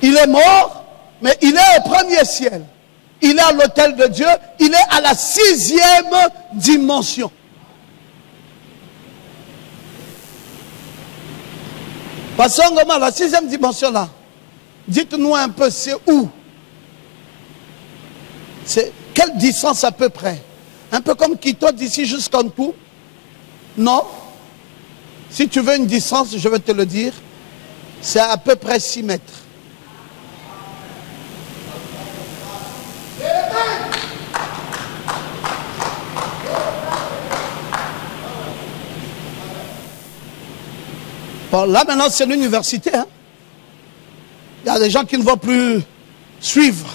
Il est mort, mais il est au premier ciel. Il est à l'autel de Dieu, il est à la 6e dimension. Passons comment la 6e dimension là? Dites-nous un peu, c'est où? C'est quelle distance à peu près? Un peu comme Quito d'ici jusqu'en tout? Non? Si tu veux une distance, je vais te le dire, c'est à peu près 6 mètres. Bon, là maintenant c'est l'université. Hein? Il y a des gens qui ne vont plus suivre.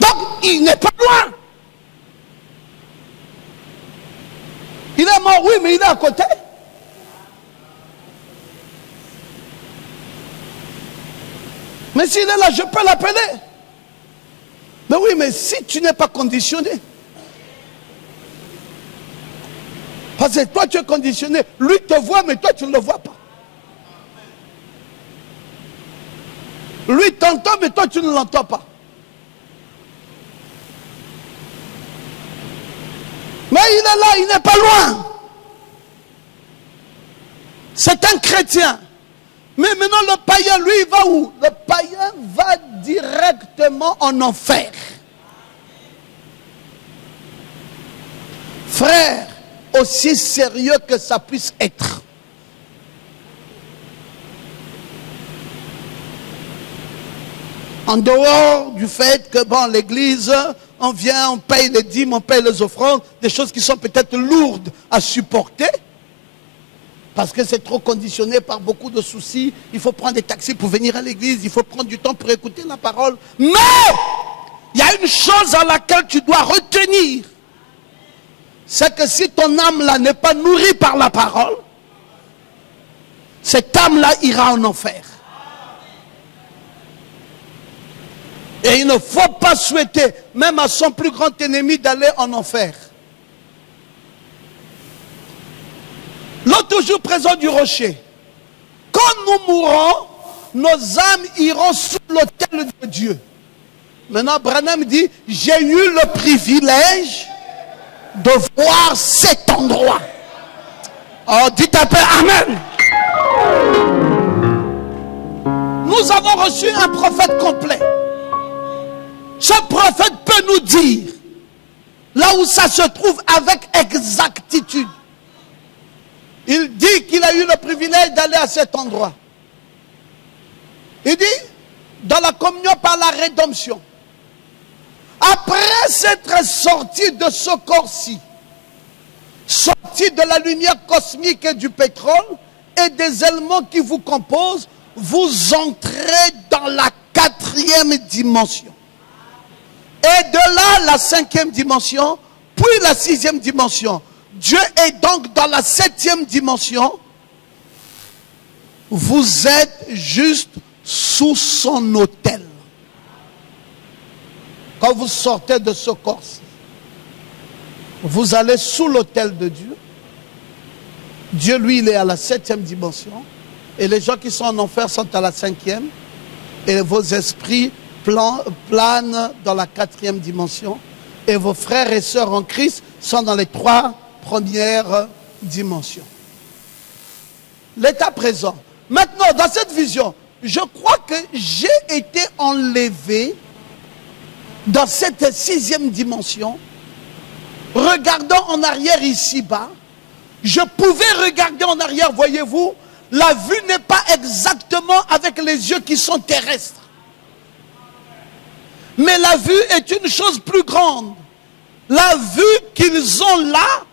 Donc, il n'est pas loin. Il est mort, oui, mais il est à côté. Mais s'il est là, je peux l'appeler. Mais oui, mais si tu n'es pas conditionné. Parce que toi, tu es conditionné. Lui te voit, mais toi, tu ne le vois pas. Lui t'entend, mais toi, tu ne l'entends pas. Mais il est là, il n'est pas loin. C'est un chrétien. Mais maintenant, le païen, lui, il va où? Le païen va directement en enfer. Frère, aussi sérieux que ça puisse être. En dehors du fait que, bon, l'église, on vient, on paye les dîmes, on paye les offrandes, des choses qui sont peut-être lourdes à supporter, parce que c'est trop conditionné par beaucoup de soucis. Il faut prendre des taxis pour venir à l'église, il faut prendre du temps pour écouter la parole. Mais, il y a une chose à laquelle tu dois retenir. C'est que si ton âme-là n'est pas nourrie par la parole, cette âme-là ira en enfer. Et il ne faut pas souhaiter, même à son plus grand ennemi, d'aller en enfer. L'autre jour présent du rocher. Quand nous mourrons, nos âmes iront sous l'autel de Dieu. Maintenant, Branham dit, j'ai eu le privilège de voir cet endroit. Oh, dites un peu Amen. Nous avons reçu un prophète complet. Ce prophète peut nous dire là là où ça se trouve avec exactitude. Il dit qu'il a eu le privilège d'aller à cet endroit. Il dit, dans la communion par la rédemption, après s'être sorti de ce corps-ci, sorti de la lumière cosmique et du pétrole et des éléments qui vous composent, vous entrez dans la 4e dimension. Et de là, la 5e dimension, puis la 6e dimension. Dieu est donc dans la 7e dimension. Vous êtes juste sous son autel. Quand vous sortez de ce corps, vous allez sous l'autel de Dieu. Dieu, lui, il est à la 7e dimension. Et les gens qui sont en enfer sont à la 5e. Et vos esprits planent dans la 4e dimension. Et vos frères et sœurs en Christ sont dans les 3 premières dimensions. L'état présent. Maintenant, dans cette vision, je crois que j'ai été enlevé dans cette 6e dimension. Regardant en arrière ici-bas, je pouvais regarder en arrière, voyez-vous, la vue n'est pas exactement avec les yeux qui sont terrestres. Mais la vue est une chose plus grande. La vue qu'ils ont là,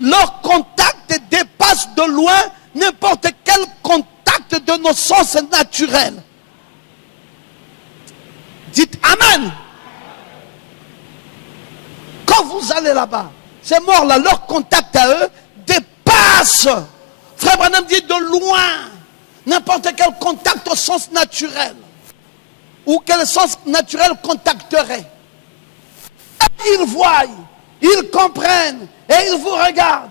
leur contact dépasse de loin n'importe quel contact de nos sens naturels. Dites Amen. Quand vous allez là-bas, ces morts-là, leur contact à eux dépasse. Frère Branham dit de loin, n'importe quel contact au sens naturel. Ou quel sens naturel contacterait. Ils voient, ils comprennent et ils vous regardent.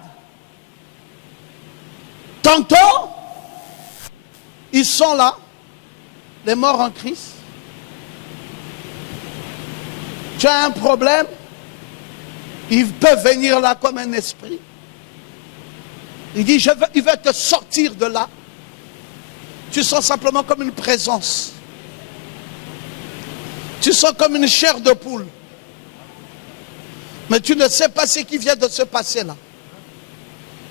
Tantôt, ils sont là, les morts en Christ. Tu as un problème, ils peuvent venir là comme un esprit. Il dit, il va te sortir de là. Tu sens simplement comme une présence. Tu sens comme une chair de poule. Mais tu ne sais pas ce qui vient de se passer là.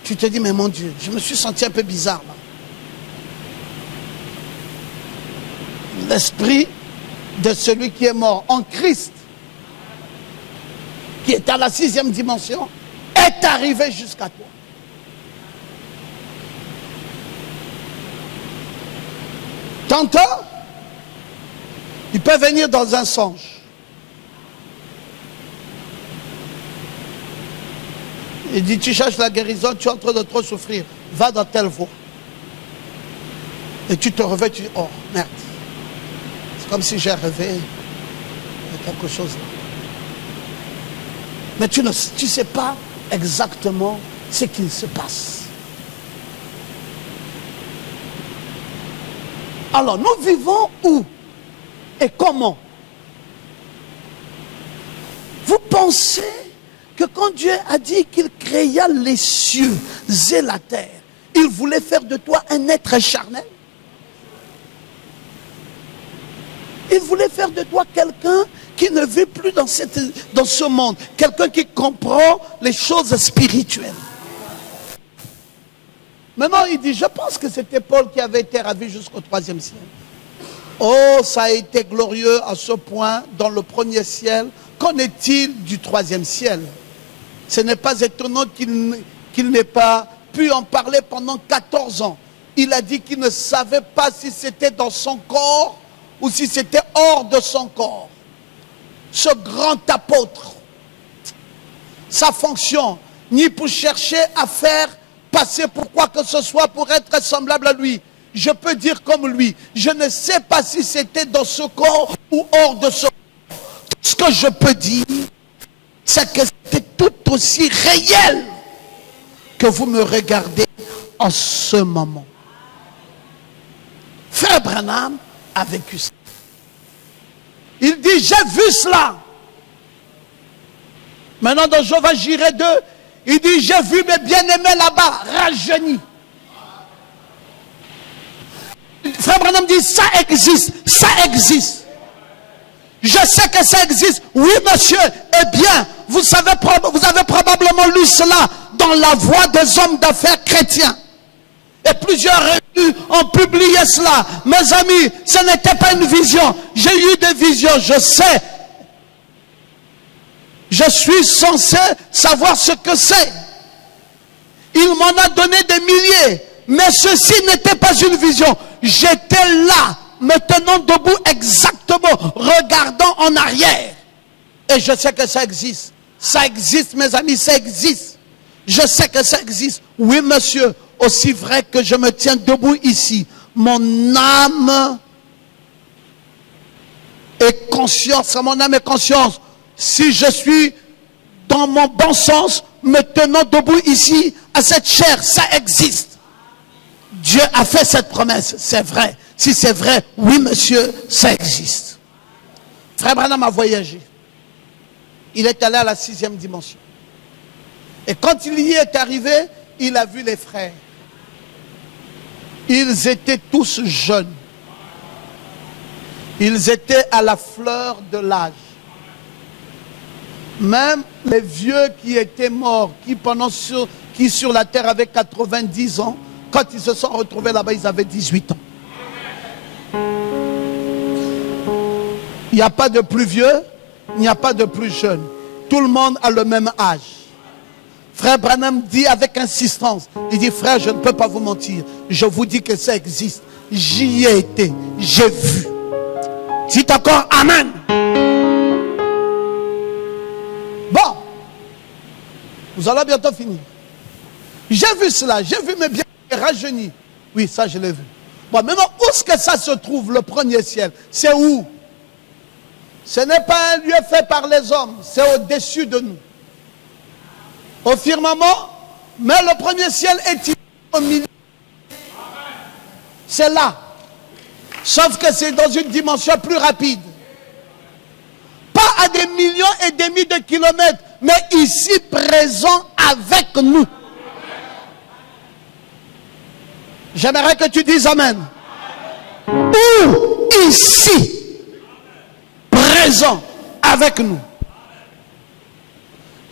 Tu te dis, mais mon Dieu, je me suis senti un peu bizarre là. L'esprit de celui qui est mort en Christ, qui est à la 6e dimension, est arrivé jusqu'à toi. Tantôt, il peut venir dans un songe. Il dit, tu cherches la guérison, tu es en train de trop souffrir. Va dans telle voie. Et tu te réveilles, tu dis, oh merde. C'est comme si j'ai rêvé de quelque chose là. Mais tu ne sais pas exactement ce qu'il se passe. Alors, nous vivons où et comment? Vous pensez que quand Dieu a dit qu'il créa les cieux et la terre, il voulait faire de toi un être charnel? Il voulait faire de toi quelqu'un qui ne vit plus dans ce monde, quelqu'un qui comprend les choses spirituelles. Maintenant, il dit, je pense que c'était Paul qui avait été ravi jusqu'au 3e ciel. Oh, ça a été glorieux à ce point dans le 1er ciel. Qu'en est-il du 3e ciel? Ce n'est pas étonnant qu'il n'ait pas pu en parler pendant 14 ans. Il a dit qu'il ne savait pas si c'était dans son corps ou si c'était hors de son corps. Ce grand apôtre, sa fonction, ni pour chercher à faire passer pour quoi que ce soit pour être semblable à lui. Je peux dire comme lui, je ne sais pas si c'était dans ce corps ou hors de ce corps. Ce que je peux dire, c'est que c'était tout aussi réel que vous me regardez en ce moment. Frère Branham a vécu ça. Il dit, j'ai vu cela. Maintenant dans Jéhovah Jireh 2, il dit, j'ai vu mes bien-aimés là-bas, rajeunis. Frère Branham dit, ça existe, ça existe. Je sais que ça existe. Oui, monsieur. Eh bien, vous avez probablement lu cela dans la voix des hommes d'affaires chrétiens. Et plusieurs revues ont publié cela. Mes amis, ce n'était pas une vision. J'ai eu des visions, je sais. Je suis censé savoir ce que c'est. Il m'en a donné des milliers. Mais ceci n'était pas une vision. J'étais là, me tenant debout exactement, regardant en arrière. Et je sais que ça existe. Ça existe, mes amis, ça existe. Je sais que ça existe. Oui, monsieur, aussi vrai que je me tiens debout ici, mon âme est conscience, mon âme est conscience. Si je suis dans mon bon sens, me tenant debout ici, à cette chair, ça existe. Dieu a fait cette promesse, c'est vrai. Si c'est vrai, oui monsieur, ça existe. Frère Branham a voyagé. Il est allé à la 6e dimension. Et quand il y est arrivé, il a vu les frères. Ils étaient tous jeunes. Ils étaient à la fleur de l'âge. Même les vieux qui étaient morts, qui sur la terre avaient 90 ans, quand ils se sont retrouvés là-bas, ils avaient 18 ans. Il n'y a pas de plus vieux, il n'y a pas de plus jeune. Tout le monde a le même âge. Frère Branham dit avec insistance, il dit, frère, je ne peux pas vous mentir. Je vous dis que ça existe. J'y ai été, j'ai vu. Dites encore Amen. Bon, nous allons bientôt finir. J'ai vu cela, j'ai vu mes biens rajeunis. Oui, ça je l'ai vu. Bon, maintenant, où est-ce que ça se trouve, le premier ciel? C'est où? Ce n'est pas un lieu fait par les hommes, c'est au-dessus de nous. Au firmament, mais le premier ciel est au milieu. C'est là. Sauf que c'est dans une dimension plus rapide. Pas à des millions et demi de kilomètres, mais ici présent avec nous. J'aimerais que tu dises Amen. Ou ici, présent avec nous.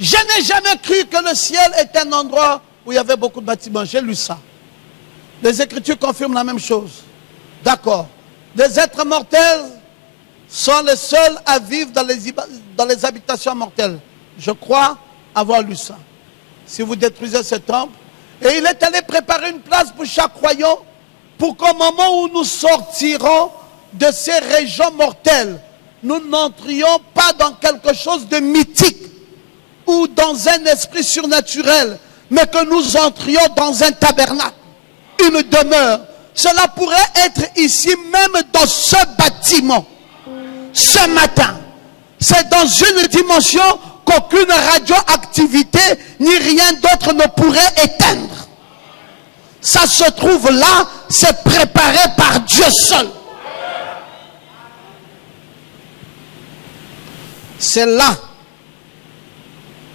Je n'ai jamais cru que le ciel était un endroit où il y avait beaucoup de bâtiments. J'ai lu ça. Les Écritures confirment la même chose. D'accord. Les êtres mortels sont les seuls à vivre dans les habitations mortelles. Je crois avoir lu ça. Si vous détruisez ce temple, et il est allé préparer une place pour chaque croyant, pour qu'au moment où nous sortirons de ces régions mortelles, nous n'entrions pas dans quelque chose de mythique ou dans un esprit surnaturel, mais que nous entrions dans un tabernacle, une demeure. Cela pourrait être ici, même dans ce bâtiment, ce matin. C'est dans une dimension qu'aucune radioactivité ni rien d'autre ne pourrait éteindre. Ça se trouve là, c'est préparé par Dieu seul. C'est là.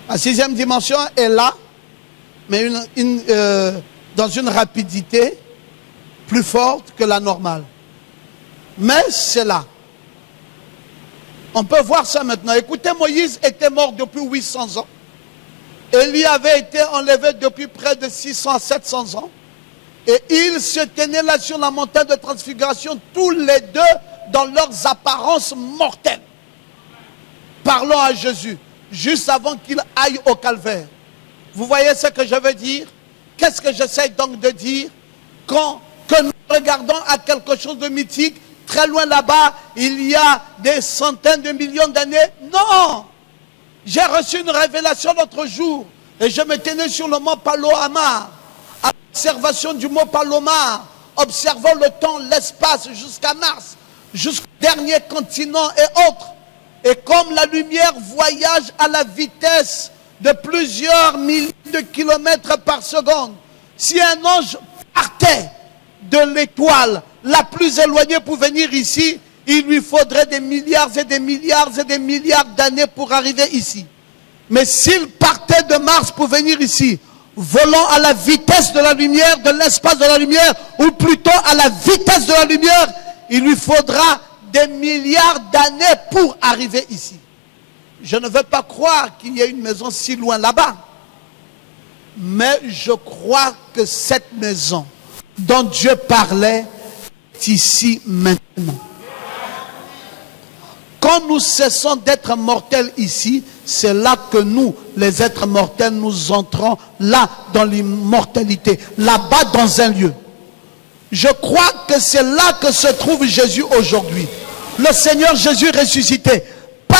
La 6e dimension est là, mais dans une rapidité plus forte que la normale. Mais c'est là. On peut voir ça maintenant. Écoutez, Moïse était mort depuis 800 ans. Élie avait été enlevé depuis près de 600 à 700 ans. Et ils se tenaient là sur la montagne de transfiguration, tous les deux dans leurs apparences mortelles. Parlons à Jésus, juste avant qu'il aille au calvaire. Vous voyez ce que je veux dire? Qu'est-ce que j'essaie donc de dire? Que nous regardons à quelque chose de mythique, très loin là-bas, il y a des centaines de millions d'années. Non! J'ai reçu une révélation l'autre jour, et je me tenais sur le mont Palomar, à l'observation du mont Palomar, observant le temps, l'espace, jusqu'à Mars, jusqu'au dernier continent et autres. Et comme la lumière voyage à la vitesse de plusieurs milliers de kilomètres par seconde, si un ange partait de l'étoile la plus éloignée pour venir ici, il lui faudrait des milliards et des milliards et des milliards d'années pour arriver ici. Mais s'il partait de Mars pour venir ici, volant à la vitesse de la lumière, de l'espace de la lumière, ou plutôt à la vitesse de la lumière, il lui faudra des milliards d'années pour arriver ici. Je ne veux pas croire qu'il y ait une maison si loin là-bas. Mais je crois que cette maison dont Dieu parlait est ici maintenant. Quand nous cessons d'être mortels ici, c'est là que nous, les êtres mortels, nous entrons là dans l'immortalité, là-bas dans un lieu. Je crois que c'est là que se trouve Jésus aujourd'hui. Le Seigneur Jésus ressuscité. Pas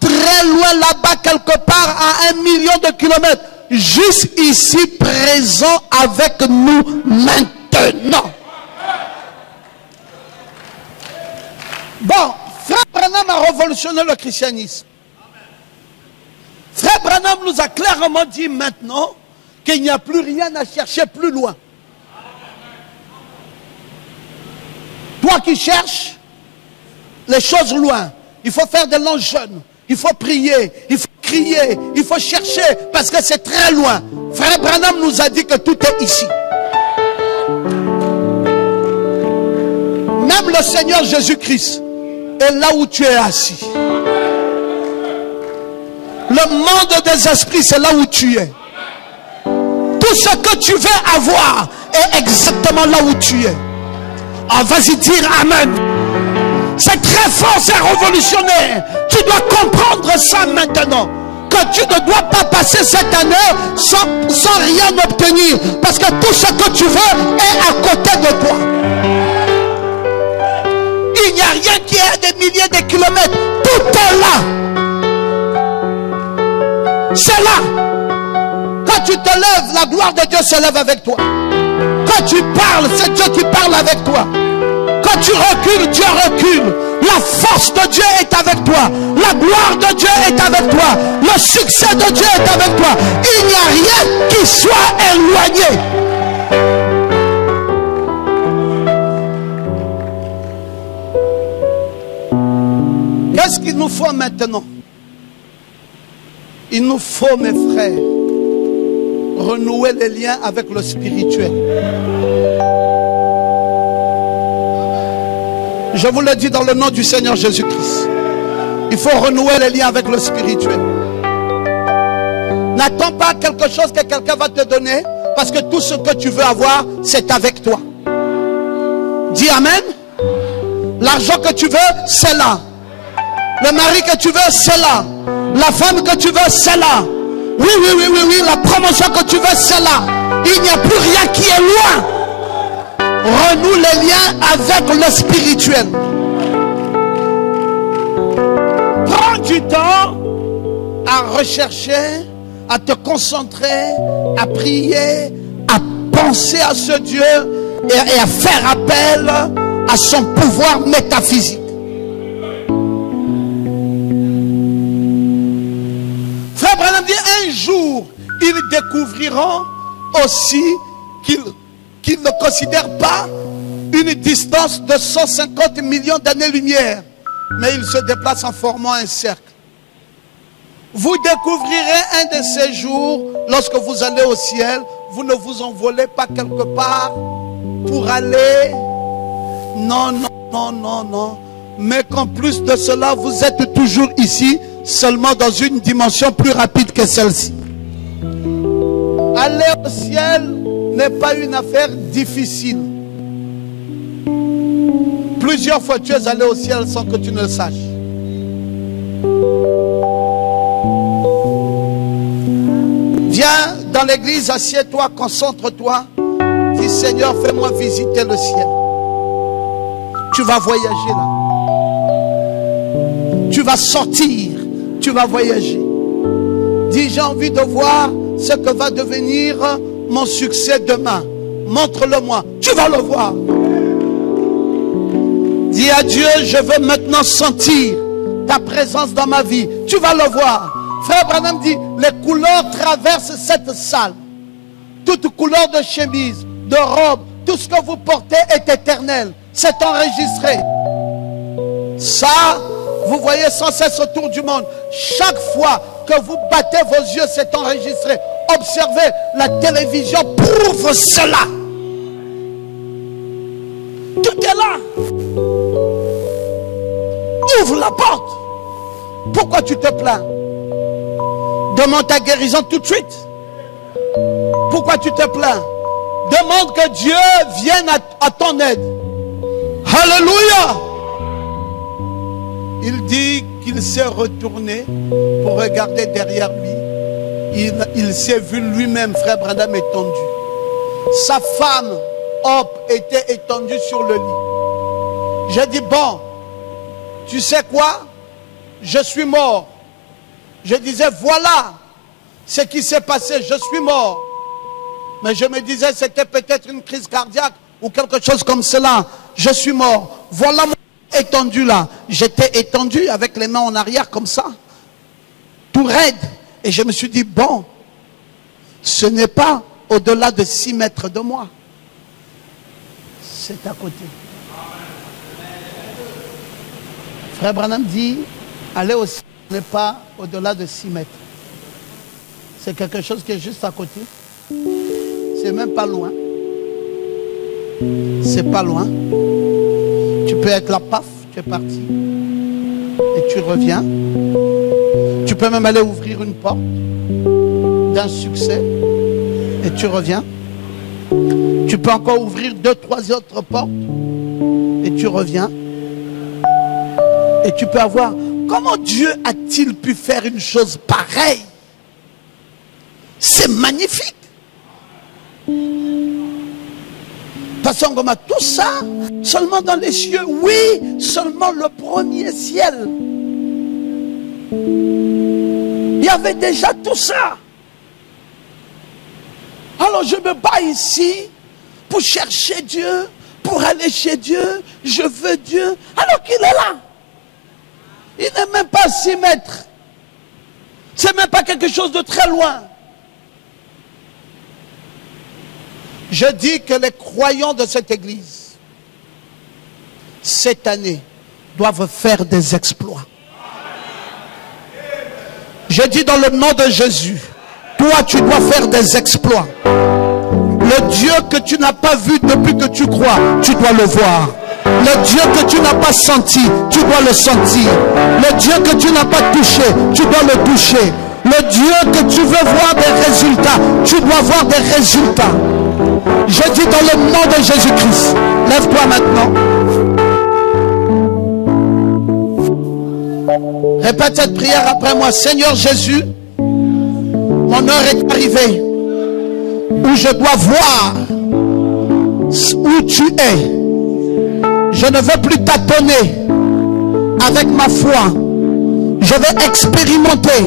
très loin là-bas, quelque part à 1 million de kilomètres. Juste ici, présent avec nous maintenant. Bon, Frère Branham a révolutionné le christianisme. Frère Branham nous a clairement dit maintenant qu'il n'y a plus rien à chercher plus loin. Toi qui cherches les choses loin, il faut faire des longs jeûnes, il faut prier, il faut crier, il faut chercher parce que c'est très loin. Frère Branham nous a dit que tout est ici. Même le Seigneur Jésus-Christ est là où tu es assis. Le monde des esprits, c'est là où tu es. Tout ce que tu veux avoir est exactement là où tu es. Ah, vas-y dire Amen. C'est très fort, c'est révolutionnaire. Tu dois comprendre ça maintenant. Que tu ne dois pas passer cette année sans rien obtenir. Parce que tout ce que tu veux est à côté de toi. Il n'y a rien qui est à des milliers de kilomètres. Tout est là. C'est là. Quand tu te lèves, la gloire de Dieu se lève avec toi. Quand tu parles, c'est Dieu qui parle avec toi. Quand tu recules, Dieu recule. La force de Dieu est avec toi. La gloire de Dieu est avec toi. Le succès de Dieu est avec toi. Il n'y a rien qui soit éloigné. Qu'est-ce qu'il nous faut maintenant? Il nous faut, mes frères, renouer les liens avec le spirituel. Je vous le dis dans le nom du Seigneur Jésus-Christ. Il faut renouer les liens avec le spirituel. N'attends pas quelque chose que quelqu'un va te donner, parce que tout ce que tu veux avoir, c'est avec toi. Dis Amen. L'argent que tu veux, c'est là. Le mari que tu veux, c'est là. La femme que tu veux, c'est là. Oui. La promotion que tu veux, c'est là. Il n'y a plus rien qui est loin. Renoue les liens avec le spirituel. Prends du temps à rechercher, à te concentrer, à prier, à penser à ce Dieu et à faire appel à son pouvoir métaphysique. Frère Branham dit, un jour, ils découvriront aussi qu'ils ne considèrent pas une distance de 150 millions d'années-lumière, mais ils se déplacent en formant un cercle. Vous découvrirez un de ces jours, lorsque vous allez au ciel, vous ne vous envolez pas quelque part pour aller. Non. Mais qu'en plus de cela, vous êtes toujours ici, seulement dans une dimension plus rapide que celle-ci. Aller au ciel n'est pas une affaire difficile. Plusieurs fois tu es allé au ciel sans que tu ne le saches. Viens dans l'église, assieds-toi, concentre-toi. Dis Seigneur, fais-moi visiter le ciel. Tu vas voyager là. Tu vas sortir, tu vas voyager. Dis j'ai envie de voir ce que va devenir mon succès demain. Montre-le-moi. Tu vas le voir. Dis à Dieu, je veux maintenant sentir ta présence dans ma vie. Tu vas le voir. Frère Branham dit, les couleurs traversent cette salle. Toute couleur de chemise, de robe, tout ce que vous portez est éternel. C'est enregistré. Ça, vous voyez sans cesse autour du monde. Chaque fois que vous battez vos yeux, c'est enregistré. Observez, la télévision prouve cela. Tout est là. Ouvre la porte. Pourquoi tu te plains? Demande ta guérison tout de suite. Pourquoi tu te plains? Demande que Dieu vienne à ton aide. Alléluia. Il dit qu'il s'est retourné pour regarder derrière lui. Il s'est vu lui-même, frère Branham, étendu. Sa femme, Hop, était étendue sur le lit. J'ai dit, bon, tu sais quoi? Je suis mort. Je disais, voilà ce qui s'est passé, je suis mort. Mais je me disais, c'était peut-être une crise cardiaque ou quelque chose comme cela. Je suis mort. Voilà mon étendu là. J'étais étendu avec les mains en arrière comme ça. Tout raide. Et je me suis dit, bon, ce n'est pas au-delà de 6 mètres de moi. C'est à côté. Frère Branham dit, allez aussi, ce n'est pas au-delà de 6 mètres. C'est quelque chose qui est juste à côté. C'est même pas loin. C'est pas loin. Tu peux être là, paf, tu es parti. Et tu reviens. Tu peux même aller ouvrir une porte d'un succès. Et tu reviens. Tu peux encore ouvrir 2, 3 autres portes. Et tu reviens. Et tu peux avoir... Comment Dieu a-t-il pu faire une chose pareille? C'est magnifique. Pasteur Ngoma, tout ça, seulement dans les cieux. Oui, seulement le premier ciel. Il y avait déjà tout ça. Alors je me bats ici pour chercher Dieu, pour aller chez Dieu. Je veux Dieu, alors qu'il est là. Il n'est même pas à 6 mètres. C'est même pas quelque chose de très loin. Je dis que les croyants de cette église, cette année, doivent faire des exploits. Je dis dans le nom de Jésus, toi tu dois faire des exploits. Le Dieu que tu n'as pas vu depuis que tu crois, tu dois le voir. Le Dieu que tu n'as pas senti, tu dois le sentir. Le Dieu que tu n'as pas touché, tu dois le toucher. Le Dieu que tu veux voir des résultats, tu dois voir des résultats. Je dis dans le nom de Jésus-Christ, lève-toi maintenant. Répète cette prière après moi. Seigneur Jésus, mon heure est arrivée où je dois voir où tu es. Je ne veux plus tâtonner avec ma foi. Je vais expérimenter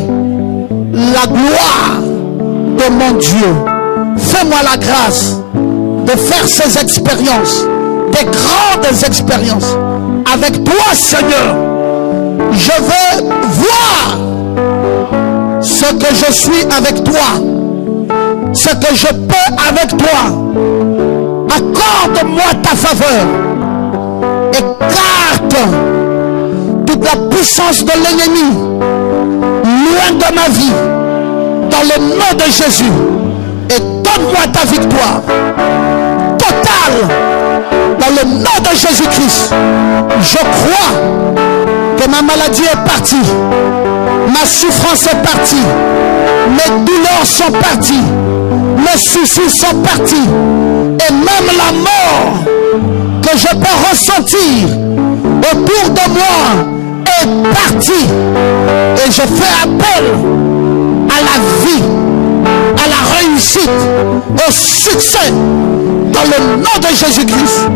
la gloire de mon Dieu. Fais-moi la grâce de faire ces expériences, des grandes expériences avec toi, Seigneur. Je veux voir ce que je suis avec toi, ce que je peux avec toi. Accorde-moi ta faveur. Écarte toute la puissance de l'ennemi loin de ma vie, dans le nom de Jésus, et donne-moi ta victoire totale dans le nom de Jésus-Christ. Je crois que ma maladie est partie, ma souffrance est partie, mes douleurs sont parties, mes soucis sont partis, et même la mort que je peux ressentir autour de moi est partie. Et je fais appel à la vie, à la réussite, au succès dans le nom de Jésus-Christ.